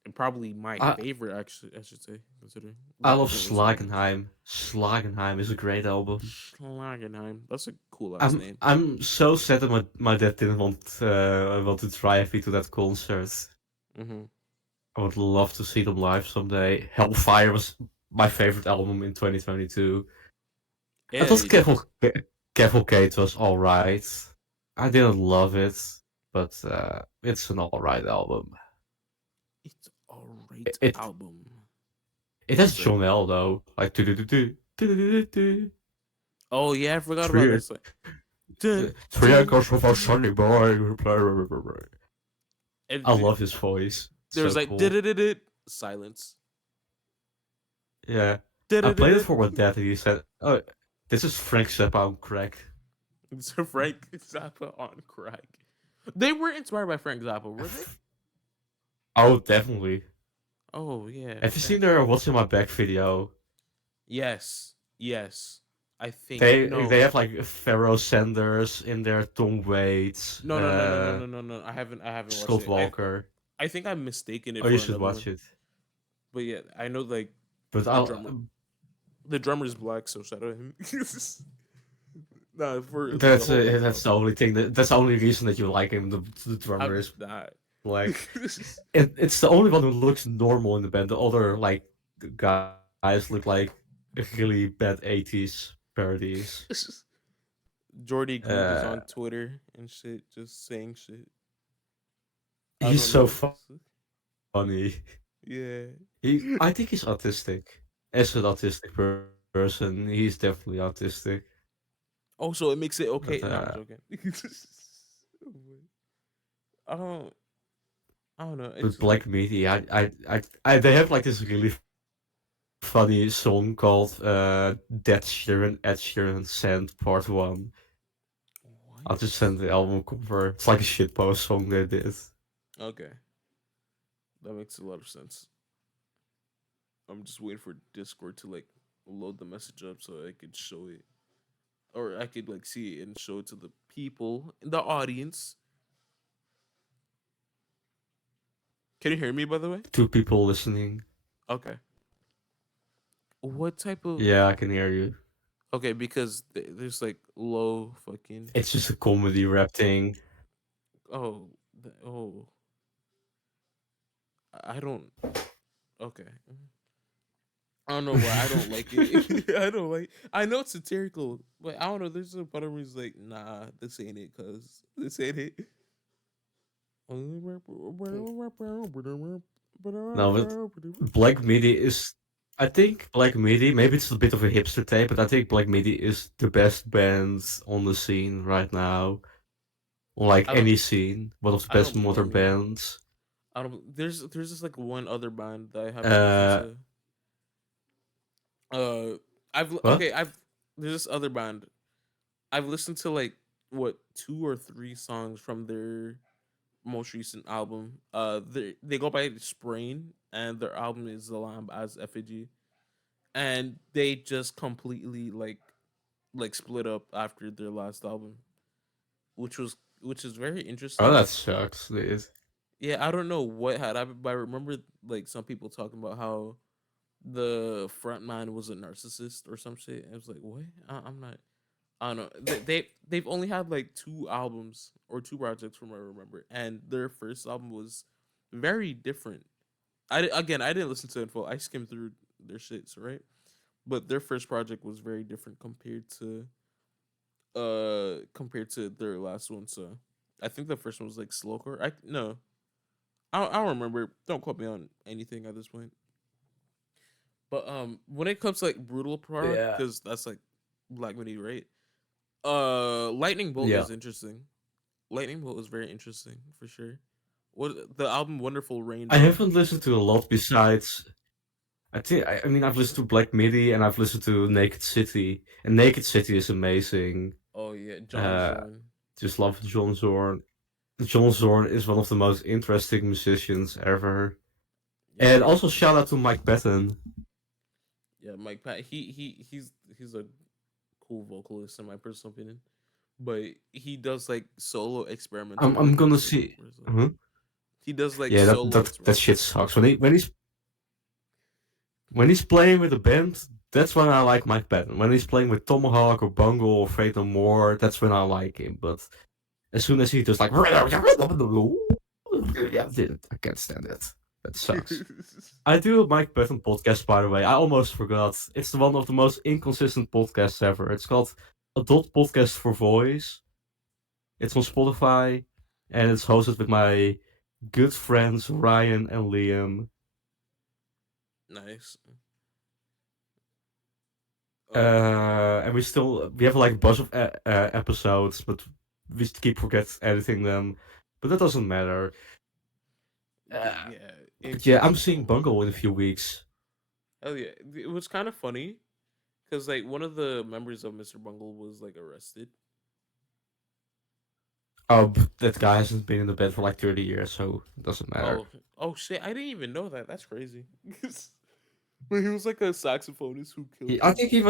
And probably my I favorite actually I should say, considering I that love wasn't really spoken word. Schlagenheim. Schlagenheim is a great album. Schlagenheim. That's a cool ass name. I'm so sad that my dad didn't want to drive me to that concert. Hmm. I would love to see them live someday. Hellfire was my favorite album in 2022. I Yeah, thought Cavalcade was alright. I didn't love it, but it's an alright album. it's a great It album. it has So John L though, like do do do do do do oh yeah, I forgot about three that song. Dun, 3 acres dun, of a sunny boy. I and love his voice. It's there's so like cool. did silence. Yeah, I played it Did for my dad, and he said, "Oh, this is Frank Zappa on crack." so Frank Zappa on crack. They were inspired by Frank Zappa, were they? Oh, definitely. Oh yeah, Have you seen that their "What's in My Back" video? yes. I think They no. have like Pharaoh Sanders in there, Tom Waits, No. I haven't watched Scott it. Walker. I think I'm mistaken it Oh, you for should another watch one. it. But yeah, I know like But the I'll. drummer. The drummer's black, so shout out him. Nah, for like the That's whole that's the only thing that's the only reason that you like him. The drummer I'm is not. black. It's the only one who looks normal in the band. The other like guys look like really bad 80s parodies. Jordy Goog is Uh, on Twitter and shit, just saying shit. I he's don't so know. funny. Yeah. I think he's autistic. As an autistic person, he's definitely autistic. Oh, so it makes it But okay. No, I'm joking. I don't. I don't know. It's but just like Black Media, they have like this really funny song called Dead Sheeran, Ed Sheeran Sand Part One. I'll just what? send the album cover. It's like a shitpost song they did. Okay, that makes a lot of sense. I'm just waiting for Discord to like load the message up so I could show it, or I could like see it and show it to the people in the audience. Can you hear me, by the way? Two people listening. Okay. What type of? Yeah, I can hear you. Okay, because there's like low fucking. It's just a comedy rap thing. Oh, oh. I don't. Okay. I don't know why I don't like it. I don't like. I know it's satirical, but I don't know. There's a part of me is like, nah, this ain't it, cause this ain't it. No, but Black Midi is. I think Black Midi, maybe it's a bit of a hipster tape, but I think Black Midi is the best band on the scene right now. On like I don't. any scene. One of the I best don't modern blame you. bands. I don't. There's just like one other band that I haven't listened Uh, to. Uh, I've what? okay. There's this other band. I've listened to like what 2 or 3 songs from their most recent album. They go by Sprain, and their album is The Lamb as Effigy, and they just completely like split up after their last album, which is very Oh, interesting. that sucks, dude. Yeah, I don't know what had happened, but I remember like some people talking about how the front man was a narcissist or some shit. I was like, what? I'm not. I don't know. They've only had like 2 albums or 2 projects from what I remember, and their first album was very different. Again, I didn't listen to it in full. I skimmed through their shits, right? But their first project was very different compared to their last one. So I think the first one was like slowcore. I no, I don't remember. Don't quote me on anything at this point. But when it comes to like brutal prog, Yeah. because that's like Black Midi, right? Lightning Bolt Yeah. is interesting. Lightning Bolt is very interesting for sure. What the album Wonderful I Rainbow? haven't listened to a lot besides. I mean, I've listened to Black Midi and I've listened to Naked City. And Naked City is amazing. Oh yeah, John Uh, Zorn. just love John Zorn. John Zorn is one of the most interesting musicians ever. Yeah, And also shout out to Mike Patton. yeah. Mike Pat. He's a cool vocalist in my personal opinion, but he does like solo experimental I'm work. gonna see. Huh? He does like Yeah, solo that experimental shit work. sucks. When he's playing with a band, that's when I like Mike Patton. When he's playing with Tomahawk or Bungle or Fate No More, that's when I like him. But as soon as he just like, I can't stand it. That sucks. I do a Mike Patton podcast, by the way. I almost forgot. It's one of the most inconsistent podcasts ever. It's called Adult Podcast for Voice. It's on Spotify, and it's hosted with my good friends Ryan and Liam. Nice. Uh, And we have like a bunch of episodes, but we keep forget editing them. But that doesn't matter. yeah, But yeah, I'm inconsistent seeing podcast. Bungle in a few weeks. Hell yeah, it was kind of funny because like one of the members of Mr. Bungle was like arrested. Oh, but that guy hasn't been in the band for like 30 years, so it doesn't matter. Oh, oh shit! I didn't even know that. That's crazy. But he was like a saxophonist who killed I think he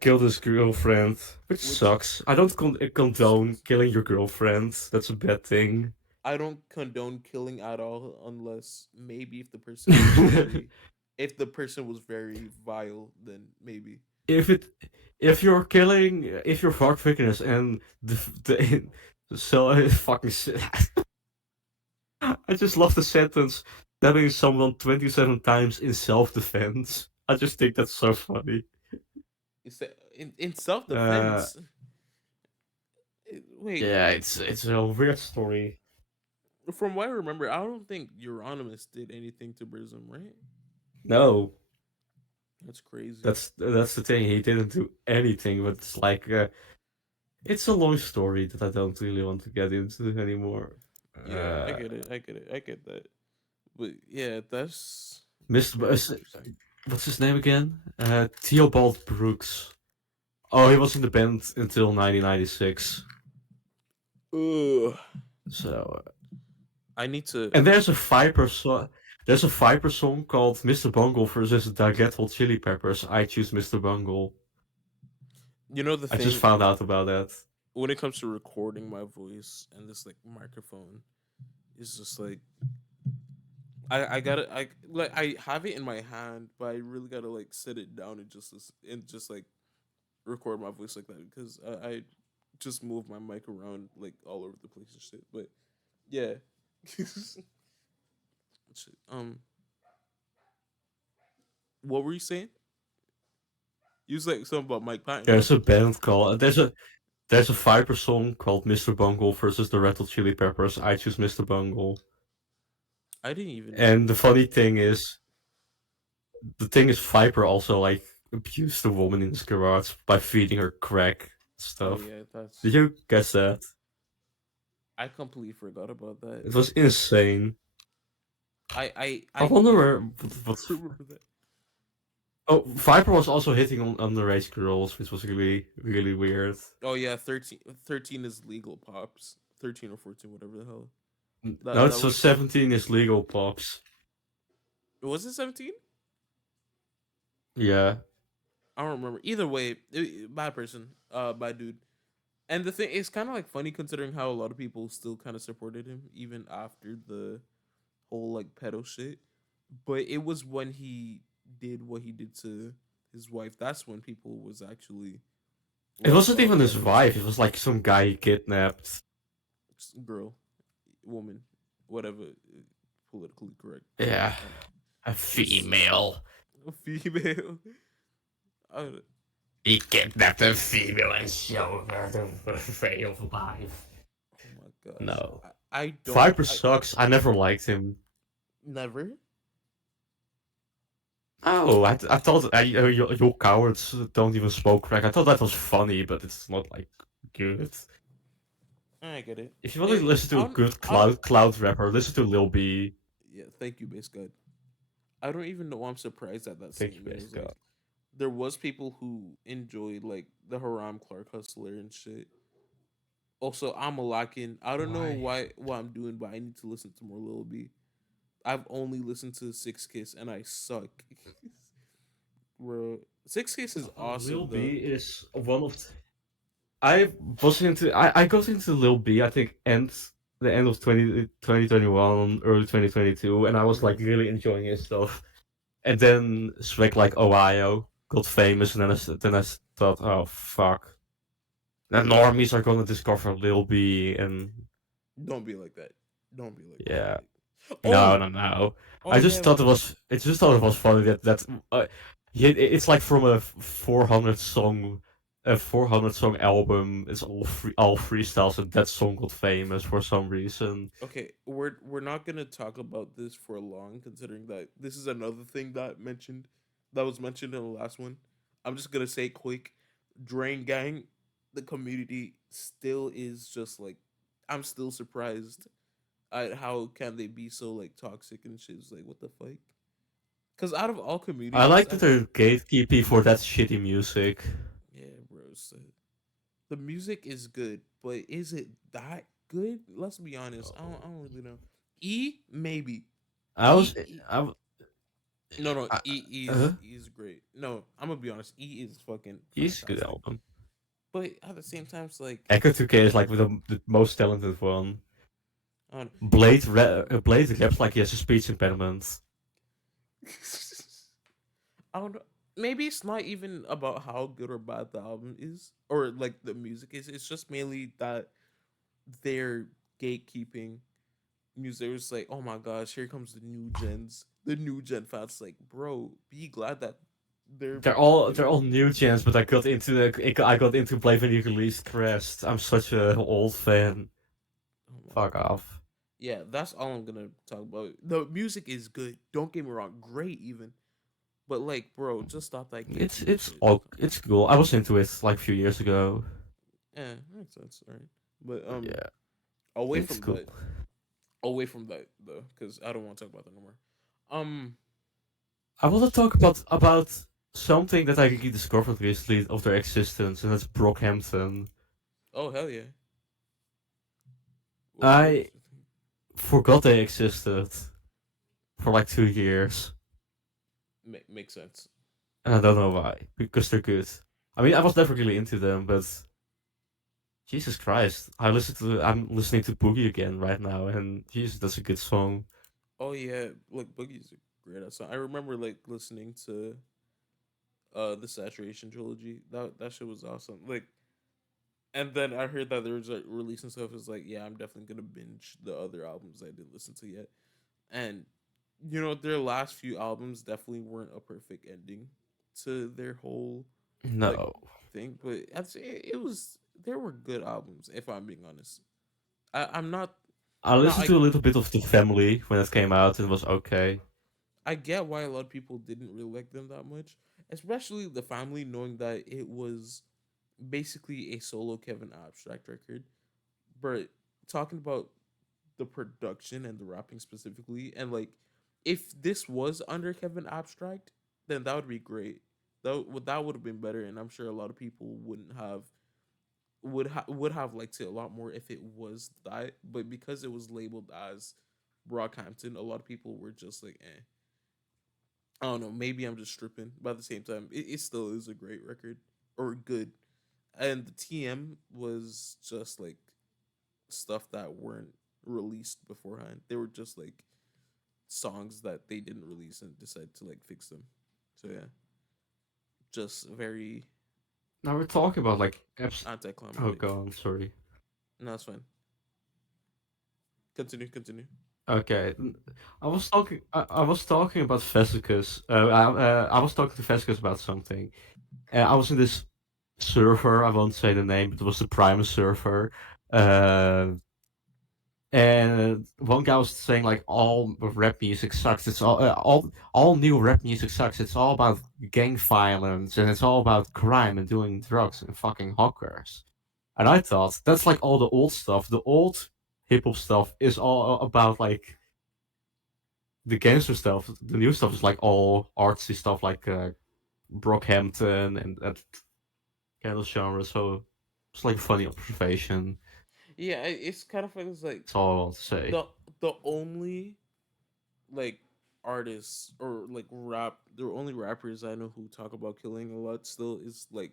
killed his girlfriend, which which sucks. I don't condone sucks. killing your girlfriend. That's a bad thing. I don't condone killing at all unless maybe if the person was very vile, then maybe. if it if you're fuck victims and the so fucking shit. I just love the sentence stabbing someone 27 times in self-defense. I just think that's so funny. Is that in self Uh, defense? Wait, yeah, it's a weird story. From what I remember, I don't think Euronymous did anything to Prism, right? No, That's crazy. that's the thing. He didn't do anything, but it's like it's a long story that I don't really want to get into anymore. Yeah, I Uh, get it. I get it. I get that. But yeah, that's Mr. very interesting. What's his name again? Theobald Brooks. Oh, he was in the band until 1996. Ugh. So, I need to. and there's a Viper song. There's a Viper song called "Mr. Bungle" versus the Get Hot Chili Peppers. I choose Mr. Bungle. You know the I just thing found out about that. when it comes to recording my voice and this like microphone, it's just like I gotta I have it in my hand, but I really gotta like sit it down and just like record my voice like that because I just move my mic around like all over the place and shit. But yeah, Shit, what were you saying? You was like something about Mike Patton. There's a band called there's a Viper song called "Mr. Bungle" versus the Red Hot Chili Peppers. I choose Mr. Bungle. I didn't even know And that. the thing is, Viper also like abused the woman in his garage by feeding her crack Oh stuff. yeah, Did that's you guess that? I completely forgot about that. It was insane. I I wonder do where. remember that. Oh, Viper was also hitting on underage girls, which was really really weird. Oh yeah, 13 is legal pops. 13 or 14, whatever the hell. No, That so was 17 is legal pops. was it 17? Yeah. I don't remember. Either way, bad person, bad dude. And the thing it's kind of like funny considering how a lot of people still kind of supported him even after the whole like pedo shit. But it was when he did what he did to his wife. That's when people was actually It like, wasn't oh even yeah, his it was wife. It was like some guy he kidnapped. girl, woman, whatever, politically correct term. Yeah, a It's female. a female. I, He kidnapped a female and showed her the way of life. oh my gosh, No. I don't. Viper I sucks. I never liked him. never. Oh, I thought you cowards don't even smoke crack. I thought that was funny, but it's not like good. I get it. If you want to listen to a good I don't. cloud rapper, listen to Lil B. Yeah, thank you, base god. I don't even know why I'm surprised at that Thank you, statement. It best was God. like there was people who enjoyed like the Haram Clark Hustler and shit. Also, I'm a lock in. I don't know Why? why what I'm doing, but I need to listen to more Lil B. I've only listened to Six Kiss and I suck. Bro, Six Kiss is Lil awesome B though. is one of I I got into Lil B, I think the end of 2021, early 2022, and I was Hmm. like really enjoying his stuff. And then Swag like Ohio got famous, and then I thought, oh fuck, the normies are gonna discover Lil B, and Don't be like that. Don't be like that. yeah, Like, no, oh, no, no. oh yeah. I just thought it was funny that it's like from a 400 song album. It's all freestyles, and that song got famous for some reason. Okay, we're not gonna talk about this for long, considering that this is another thing that was mentioned in the last one. I'm just gonna say quick, Drain Gang, the community still is just like, I'm still surprised at how can they be so like toxic and shit. It's like what the fuck? Because out of all I communities, like that they're gatekeeping for that shitty music. yeah, bro, so the music is good, but is it that good? Let's be honest. I don't really know. Maybe. I was, E, E I, no no I, E is great. No, I'm gonna be honest. E is fucking he's a good fantastic. album. But at the same time, it's like Echo 2K is like the most talented one. I don't Blade raps like he has a speech impediment. I don't know. Maybe it's not even about how good or bad the album is, or like the music is. It's just mainly that they're gatekeeping music. It's like, oh my gosh, here comes the new gen fans. Like, bro, be glad that they're They're all new gens, but I got into Blade when he released Crest. I'm such a old fan. oh my Fuck god. off. Yeah, that's all I'm gonna talk about. The music is good. Don't get me wrong, great even. But like, bro, just stop that It's gatekeeping it's shit. all it's cool. I was into it like a few years ago. Yeah, makes sense, right? But Yeah, away it's from cool. that, away from that though, because I don't want to talk about that no more. Um, I want to talk about something that I discovered recently of their existence, and that's Brockhampton. oh hell yeah. What I makes you think? forgot they existed for like 2 years, Makes sense. and I don't know why. Because they're good. I mean, I was never really into them, but Jesus Christ, I'm listening to Boogie again right now, and Jesus, that's a good song. Oh yeah, like Boogie's a great ass song. I remember like listening to the Saturation trilogy. That shit was awesome. Like, and then I heard that there was like releasing stuff. It's like, yeah, I'm definitely gonna binge the other albums I didn't listen to yet. And you know, their last few albums definitely weren't a perfect ending to their whole like No, thing, but I'd say it was there were good albums. If I'm being honest, I'm not. I No, listened to a little bit of The Family when it came out, and it was okay. I get why a lot of people didn't really like them that much, especially the family, knowing that it was basically a solo Kevin Abstract record. But talking about the production and the rapping specifically, and like if this was under Kevin Abstract, then that would be great. That would have been better, and I'm sure a lot of people wouldn't have would have liked it a lot more if it was that. But because it was labeled as Brockhampton, a lot of people were just like, eh. I don't know. Maybe I'm just stripping, but at the same time, it still is a great record or good. And the TM was just like stuff that weren't released beforehand. They were just like songs that they didn't release and decided to like fix them. So yeah, just very Now we're talking about like oh anticlimactic. god, sorry. No, that's fine. Continue, continue. Okay, I was talking about Vesicus. I was talking to Vesicus about something. I was in this server. I won't say the name, but it was the Prime server. Uh, and one guy was saying like all rap music sucks. It's all new rap music sucks. It's all about gang violence and it's all about crime and doing drugs and fucking hookers. And I thought that's like all the old stuff. The old hip hop stuff is all about like the gangster stuff. The new stuff is like all artsy stuff like Brockhampton and that kind of genre. So it's like a funny observation. Yeah, it's kind of funny. It's like That's all I want to say. the the only like artists or like rap the only rappers I know who talk about killing a lot still is like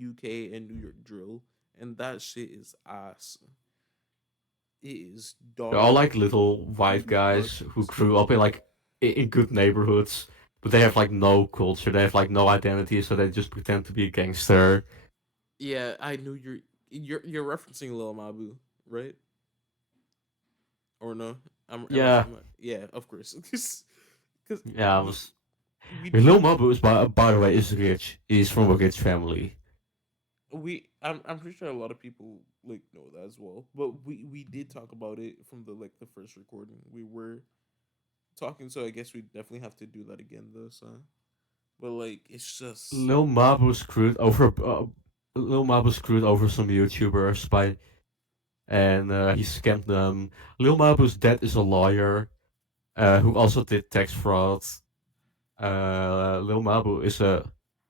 UK and New York drill, and that shit is ass. It is They're all dog like little white guys who fucking grew up in like in good neighborhoods, but they have like no culture. They have like no identity, so they just pretend to be a gangster. Yeah, I knew you're referencing Lil Mabu, right? Or no? Yeah, Yeah, of course. Cuz yeah. I we was. we Lil did Mabu is by the way is rich. He's from a rich family. I'm pretty sure a lot of people like know that as well. But we did talk about it from the like the first recording. We were talking, so I guess we definitely have to do that again though, so but like it's just Lil Mabu screwed over. Lil Mabu screwed over some YouTubers by and he scammed them. Lil Mabu's dad is a lawyer who also did tax fraud. Lil Mabu is a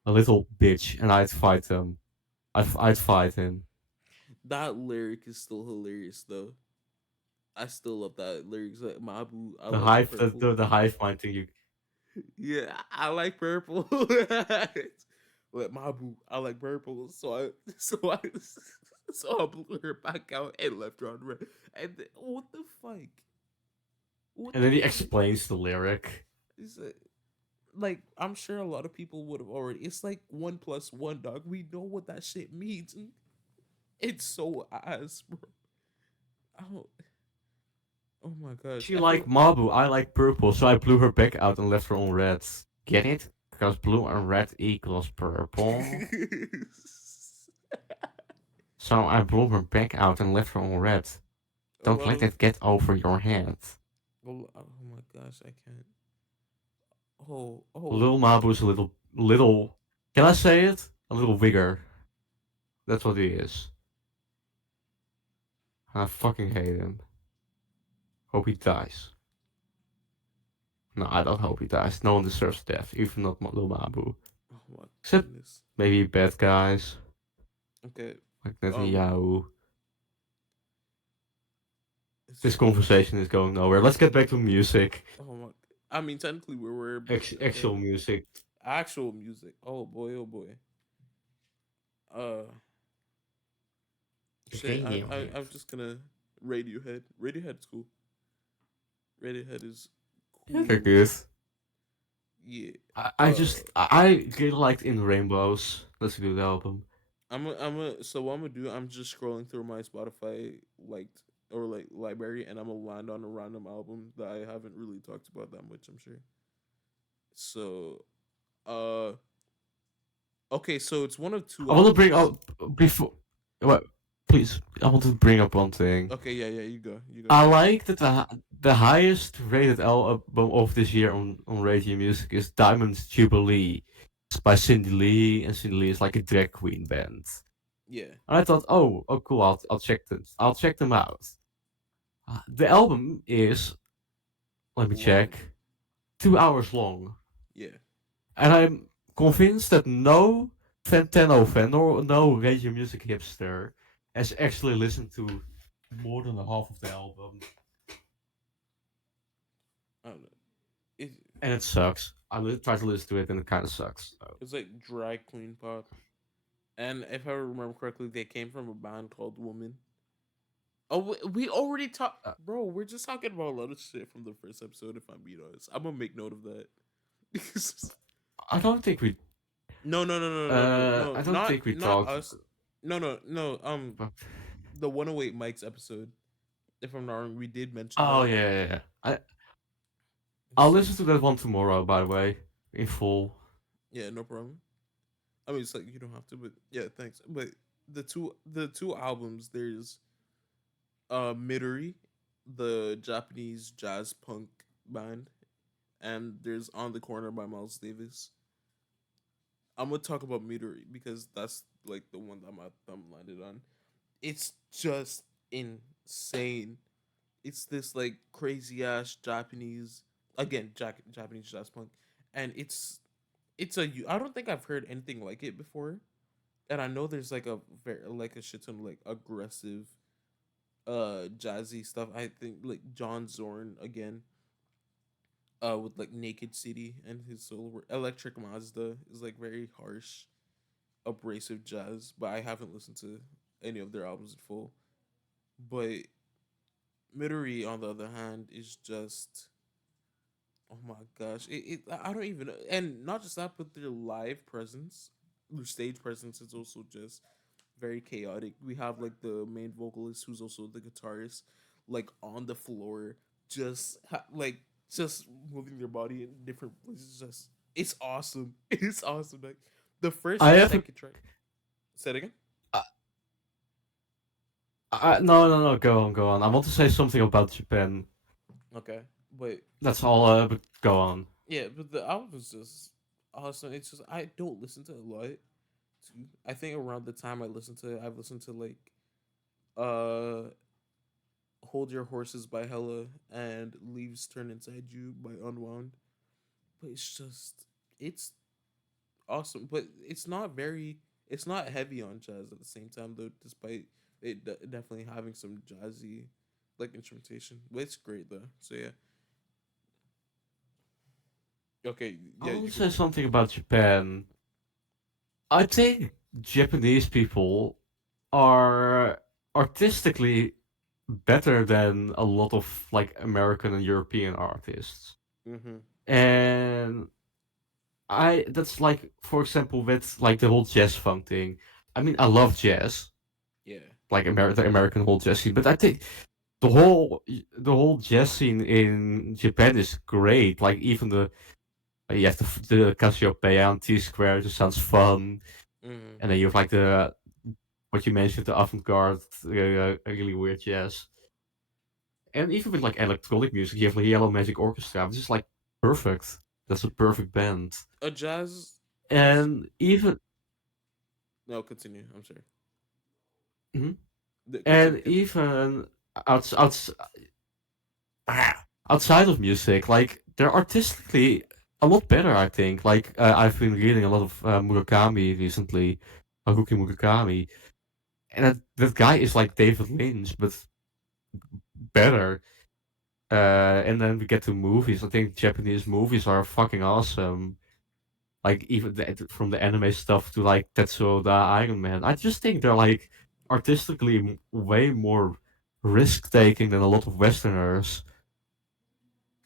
little bitch, and I'd fight him. I'd fight him. that lyric is still hilarious though. I still love that lyrics like Mabu, I The like hive, purple. the hive mind thing. You Yeah, I like purple. Like Mabu, I like purple. So I blew her back out and left her on red. And what the fuck? What and the then he fuck? explains the lyric. Is it like I'm sure a lot of people would have already. It's like 1+1, dog. We know what that shit means. It's so ass, bro. I don't. Oh my gosh, She I like feel. Mabu, I like purple, so I blew her back out and left her on red. Get it? Because blue and red equals purple. So I blew her back out and left her on red. A Don't lot let of. it get over your head. Oh my gosh, I can't. Oh, oh. Lil Mabu's a little. Can I say it? A little bigger. That's what he is. I fucking hate him. Hope he dies. No, I don't hope he dies. No one deserves death, even not Lil Mabu. Oh my Except goodness. maybe bad guys Okay. like Um. Netanyahu. It's This just. conversation is going nowhere. Let's get back to music. Oh my. I mean, technically we were, but okay. Actual music. Actual music. Oh boy. Oh boy. Uh. Shit. I'm Radiohead. just gonna Radiohead. Radiohead's cool. Radiohead is They're cool. good. Yeah. I just I really liked In Rainbows. That's a good album. So what I'm gonna do, I'm just scrolling through my Spotify liked or like library, and I'm gonna land on a random album that I haven't really talked about that much, I'm sure. So uh okay, so it's one of two I want to bring albums. up before. What? Please, I want to bring up one thing. Okay, yeah, you go. You go. I like that the highest rated album of this year on Radio Music is Diamond's Jubilee. It's by Cindy Lee, and Cindy Lee is like a drag queen band. Yeah. And I thought, oh, cool. I'll check them out. The album is, let me Long. check, 2 hours long, Yeah. and I'm convinced that no Fantano fan or no Radio Music hipster has actually listened to more than a half of the album, I don't know. It, and it sucks. Try to listen to it, and it kind of sucks. So. it's like drag queen pop. And if I remember correctly, they came from a band called Woman. Oh, we already talked, Uh, bro. We're just talking about a lot of shit from the first episode. If I'm being honest, I'm gonna make note of that. I don't think we. No, no, no, no, no, no, no, I don't not think we not talked us. No, no, no. about. The 108 Mike's episode. If I'm not wrong, we did mention Oh that. yeah, yeah, yeah. I'll It's listen just to that one tomorrow. By the way, in full. yeah, no problem. I mean, it's like you don't have to, but yeah, thanks. But the two albums, there's Midori, the Japanese jazz punk band, and there's On the Corner by Miles Davis. I'm gonna talk about Midori because that's like the one that my thumb landed on. It's just insane. It's this like crazy ass Japanese, again, Japanese jazz punk, and I don't think I've heard anything like it before, and I know there's like a very like a shit ton of like aggressive jazzy stuff. I think like John Zorn again with like Naked City and his solo Electric Mazda is like very harsh, abrasive jazz, but I haven't listened to any of their albums in full. But Midori, on the other hand, is just oh my gosh, I don't even and not just that, but their live presence, their stage presence is also just very chaotic. We have like the main vocalist who's also the guitarist, like on the floor, like just moving their body in different places. Just it's awesome. It's awesome. Like the first I and have. second track. Say it again. Uh, no, no, no. Go on, go on. I want to say something about Japan. Okay, but That's all. But go on. yeah, but the album is just awesome. It's just I don't listen to it a lot. Too. I think around the time I listened to it, I've listened to like uh Hold Your Horses by Hella and Leaves Turn Inside You by Unwound. But it's awesome. But it's not heavy on jazz at the same time though, despite it definitely having some jazzy like instrumentation. But it's great though. So yeah. Okay, I yeah, want you to could. say something about Japan. I think Japanese people are artistically better than a lot of like American and European artists. Mm-hmm. And I that's like for example with like the whole jazz funk thing. I mean I love jazz, Yeah. like the American whole jazz scene, but I think the whole jazz scene in Japan is great. Like even you have the Cassiopeia and T Square, just sounds fun, Mm-hmm. and then you have like the what you mentioned, the avant-garde, really weird jazz. and even with like electronic music, you have like Yellow Magic Orchestra, which is like perfect. That's a perfect band. A jazz. Mus- And even no, continue. I'm sorry. mhm. Continue. and Continue. even outs, outs, outside of music, like they're artistically a lot better. I think. Like I've been reading a lot of Murakami recently, Haruki Murakami, and that guy is like David Lynch, but better. And then we get to movies. I think Japanese movies are fucking awesome. Like even from the anime stuff to like Tetsuo the Iron Man. I just think they're like artistically way more risk taking than a lot of Westerners.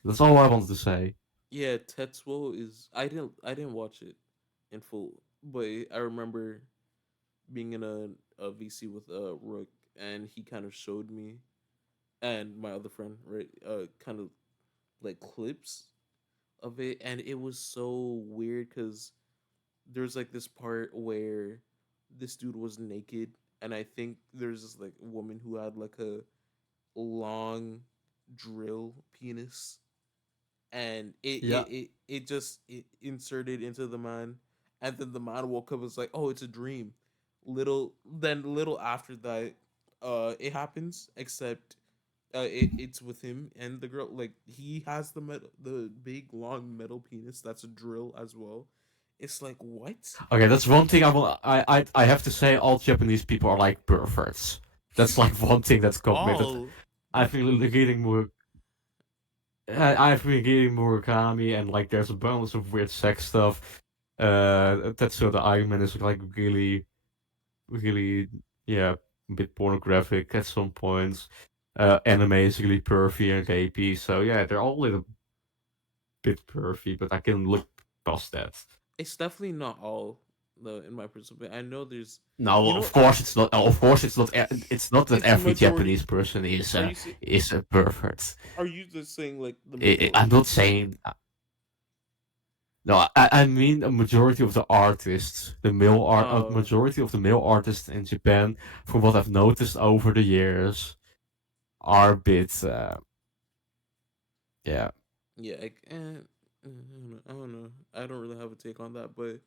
That's all I wanted to say. Yeah, Tetsuo is. I didn't watch it in full, but I remember being in a VC with Rook, and he kind of showed me and my other friend, right, kind of like clips of it, and it was so weird because there's like this part where this dude was naked, and I think there's this like woman who had like a long drill penis, and Yeah. it inserted into the man, and then the man woke up and was like, oh, it's a dream. Little after that, it happens, except it's with him and the girl. Like, he has the big long metal penis that's a drill as well. It's like, what? Okay, that's one thing I have to say. All Japanese people are like perverts. That's like one thing that's got me. That All I've been reading more. I've been reading Murakami, and like there's a bunch of weird sex stuff. Tetsuo the Iron Man is like really, yeah, a bit pornographic at some points. Anime is really pervy and rapey, so yeah, they're all a little bit pervy, but I can look past that. it's definitely not all, though, in my perspective. I know there's, you No, know, of course it's not. Of course it's not. It's not that it's the every majority. Japanese person Are you si- is a pervert. are you just saying like the I'm not majority? saying. No, I mean a majority of the artists, the male art, a Uh, majority of the male artists in Japan, from what I've noticed over the years, are a bit, yeah. yeah, I don't know. I don't know. I don't really have a take on that, but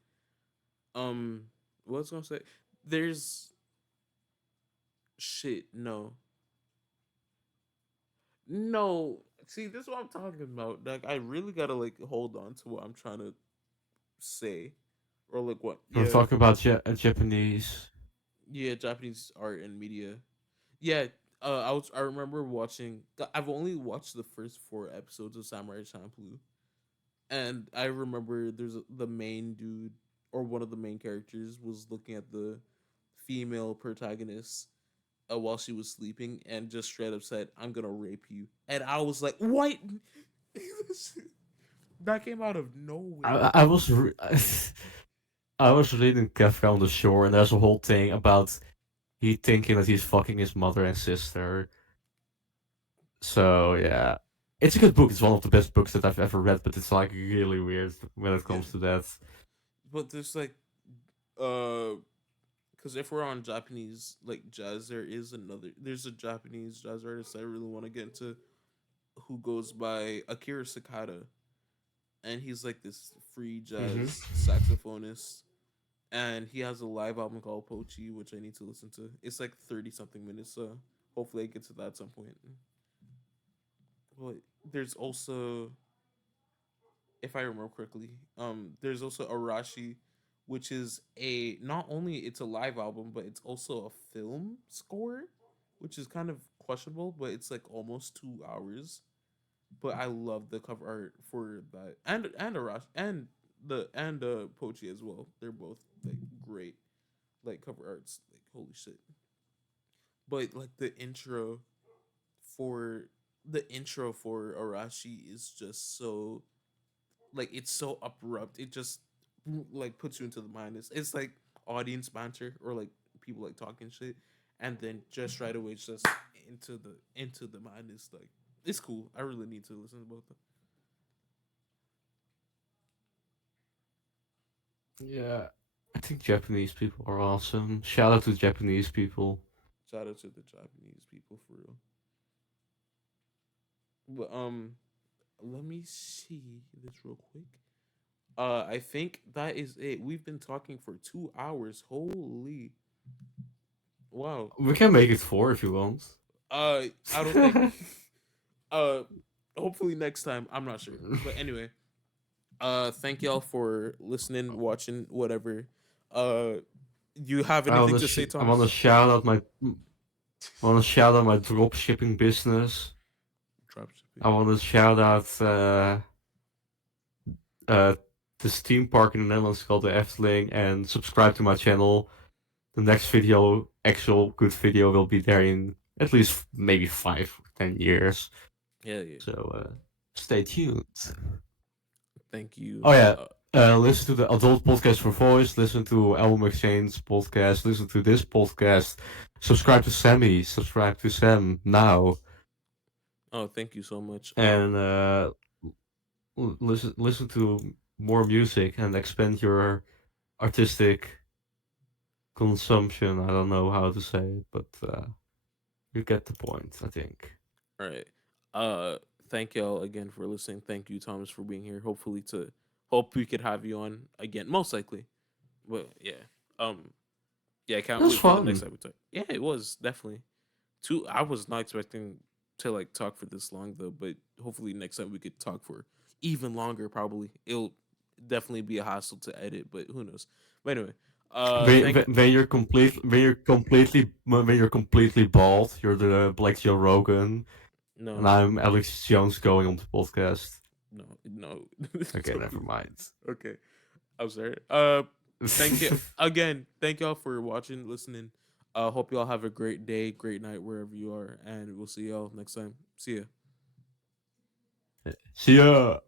um, what I was gonna say, there's shit. No, no. See, this is what I'm talking about. Like, I really gotta like hold on to what I'm trying to say, or like what? We're Yeah, talking about Japanese. yeah, Japanese art and media. Yeah, I remember watching. I've only watched the first 4 episodes of Samurai Champloo, and I remember the main dude, or one of the main characters, was looking at the female protagonist while she was sleeping, and just straight up said, "I'm gonna rape you," and I was like, "What?" That came out of nowhere. I was I was reading Kafka on the Shore, and there's a whole thing about he thinking that he's fucking his mother and sister. So yeah, it's a good book. It's one of the best books that I've ever read, but it's like really weird when it Yeah, comes to that. but there's like, uh, because if we're on Japanese like jazz, there's a Japanese jazz artist I really want to get into, who goes by Akira Sakata, and he's like this free Hmm. jazz saxophonist, and he has a live album called Pochi, which I need to listen to. It's like 30 something minutes, so hopefully I get to that at some point. But there's also, if I remember correctly, there's also Arashi, which is a not only it's a live album, but it's also a film score, which is kind of questionable, but it's like almost 2 hours. But I love the cover art for that, and Arashi and Pochi as well. They're both like great, like cover arts. Like, holy shit! But like for the intro for Arashi is just so, like, it's so abrupt. It just like puts you into the mind. It's like audience banter, or like people like talking shit, and then just right away it's just into the mind. It's like, it's cool. I really need to listen to both of them. Yeah, I think Japanese people are awesome. Shout out to Japanese people. Shout out to the Japanese people for real. But let me see this real quick. I think that is it. We've been talking for 2 hours. Holy wow. We can make it 4 if you want. I don't think. uh, hopefully next time. I'm not sure, but anyway. Thank y'all for listening, watching, whatever. Uh, you have I anything wanna to say, I wanna Thomas? shout out my I wanna shout out my drop shipping business. I Dropshipping. wanna shout out uh this theme park in the Netherlands called the Efteling, and subscribe to my channel. The next video, actual good video, will be there in at least maybe 5 or 10 years. Yeah, yeah. So stay tuned. Thank you. Oh yeah, listen to the Adult Podcast for Voice. Listen to Album Exchange podcast. Listen to this podcast. Subscribe to Sammy. Subscribe to Sam now, Oh, thank you so much. and listen to more music and expand your artistic consumption. I don't know how to say it, but you get the point, I think. All right. Uh, thank y'all again for listening. Thank you, Thomas, for being here. Hopefully, to hope we could have you on again. Most likely, but yeah. Um, yeah. I It can't was wait for the next fun. episode. Yeah, it was definitely two. I was not expecting to like talk for this long though, but hopefully next time we could talk for even longer. Probably it'll definitely be a hassle to edit, but who knows. But anyway, When, thank when you're completely bald, you're the Black Joe Rogan, and no, I'm Alex Jones going on the podcast. no. Okay, Don't never do mind. that. Okay, I'm sorry. Thank you again. Thank y'all for watching, listening. Hope y'all have a great day, great night wherever you are, and we'll see y'all next time. See ya. See ya.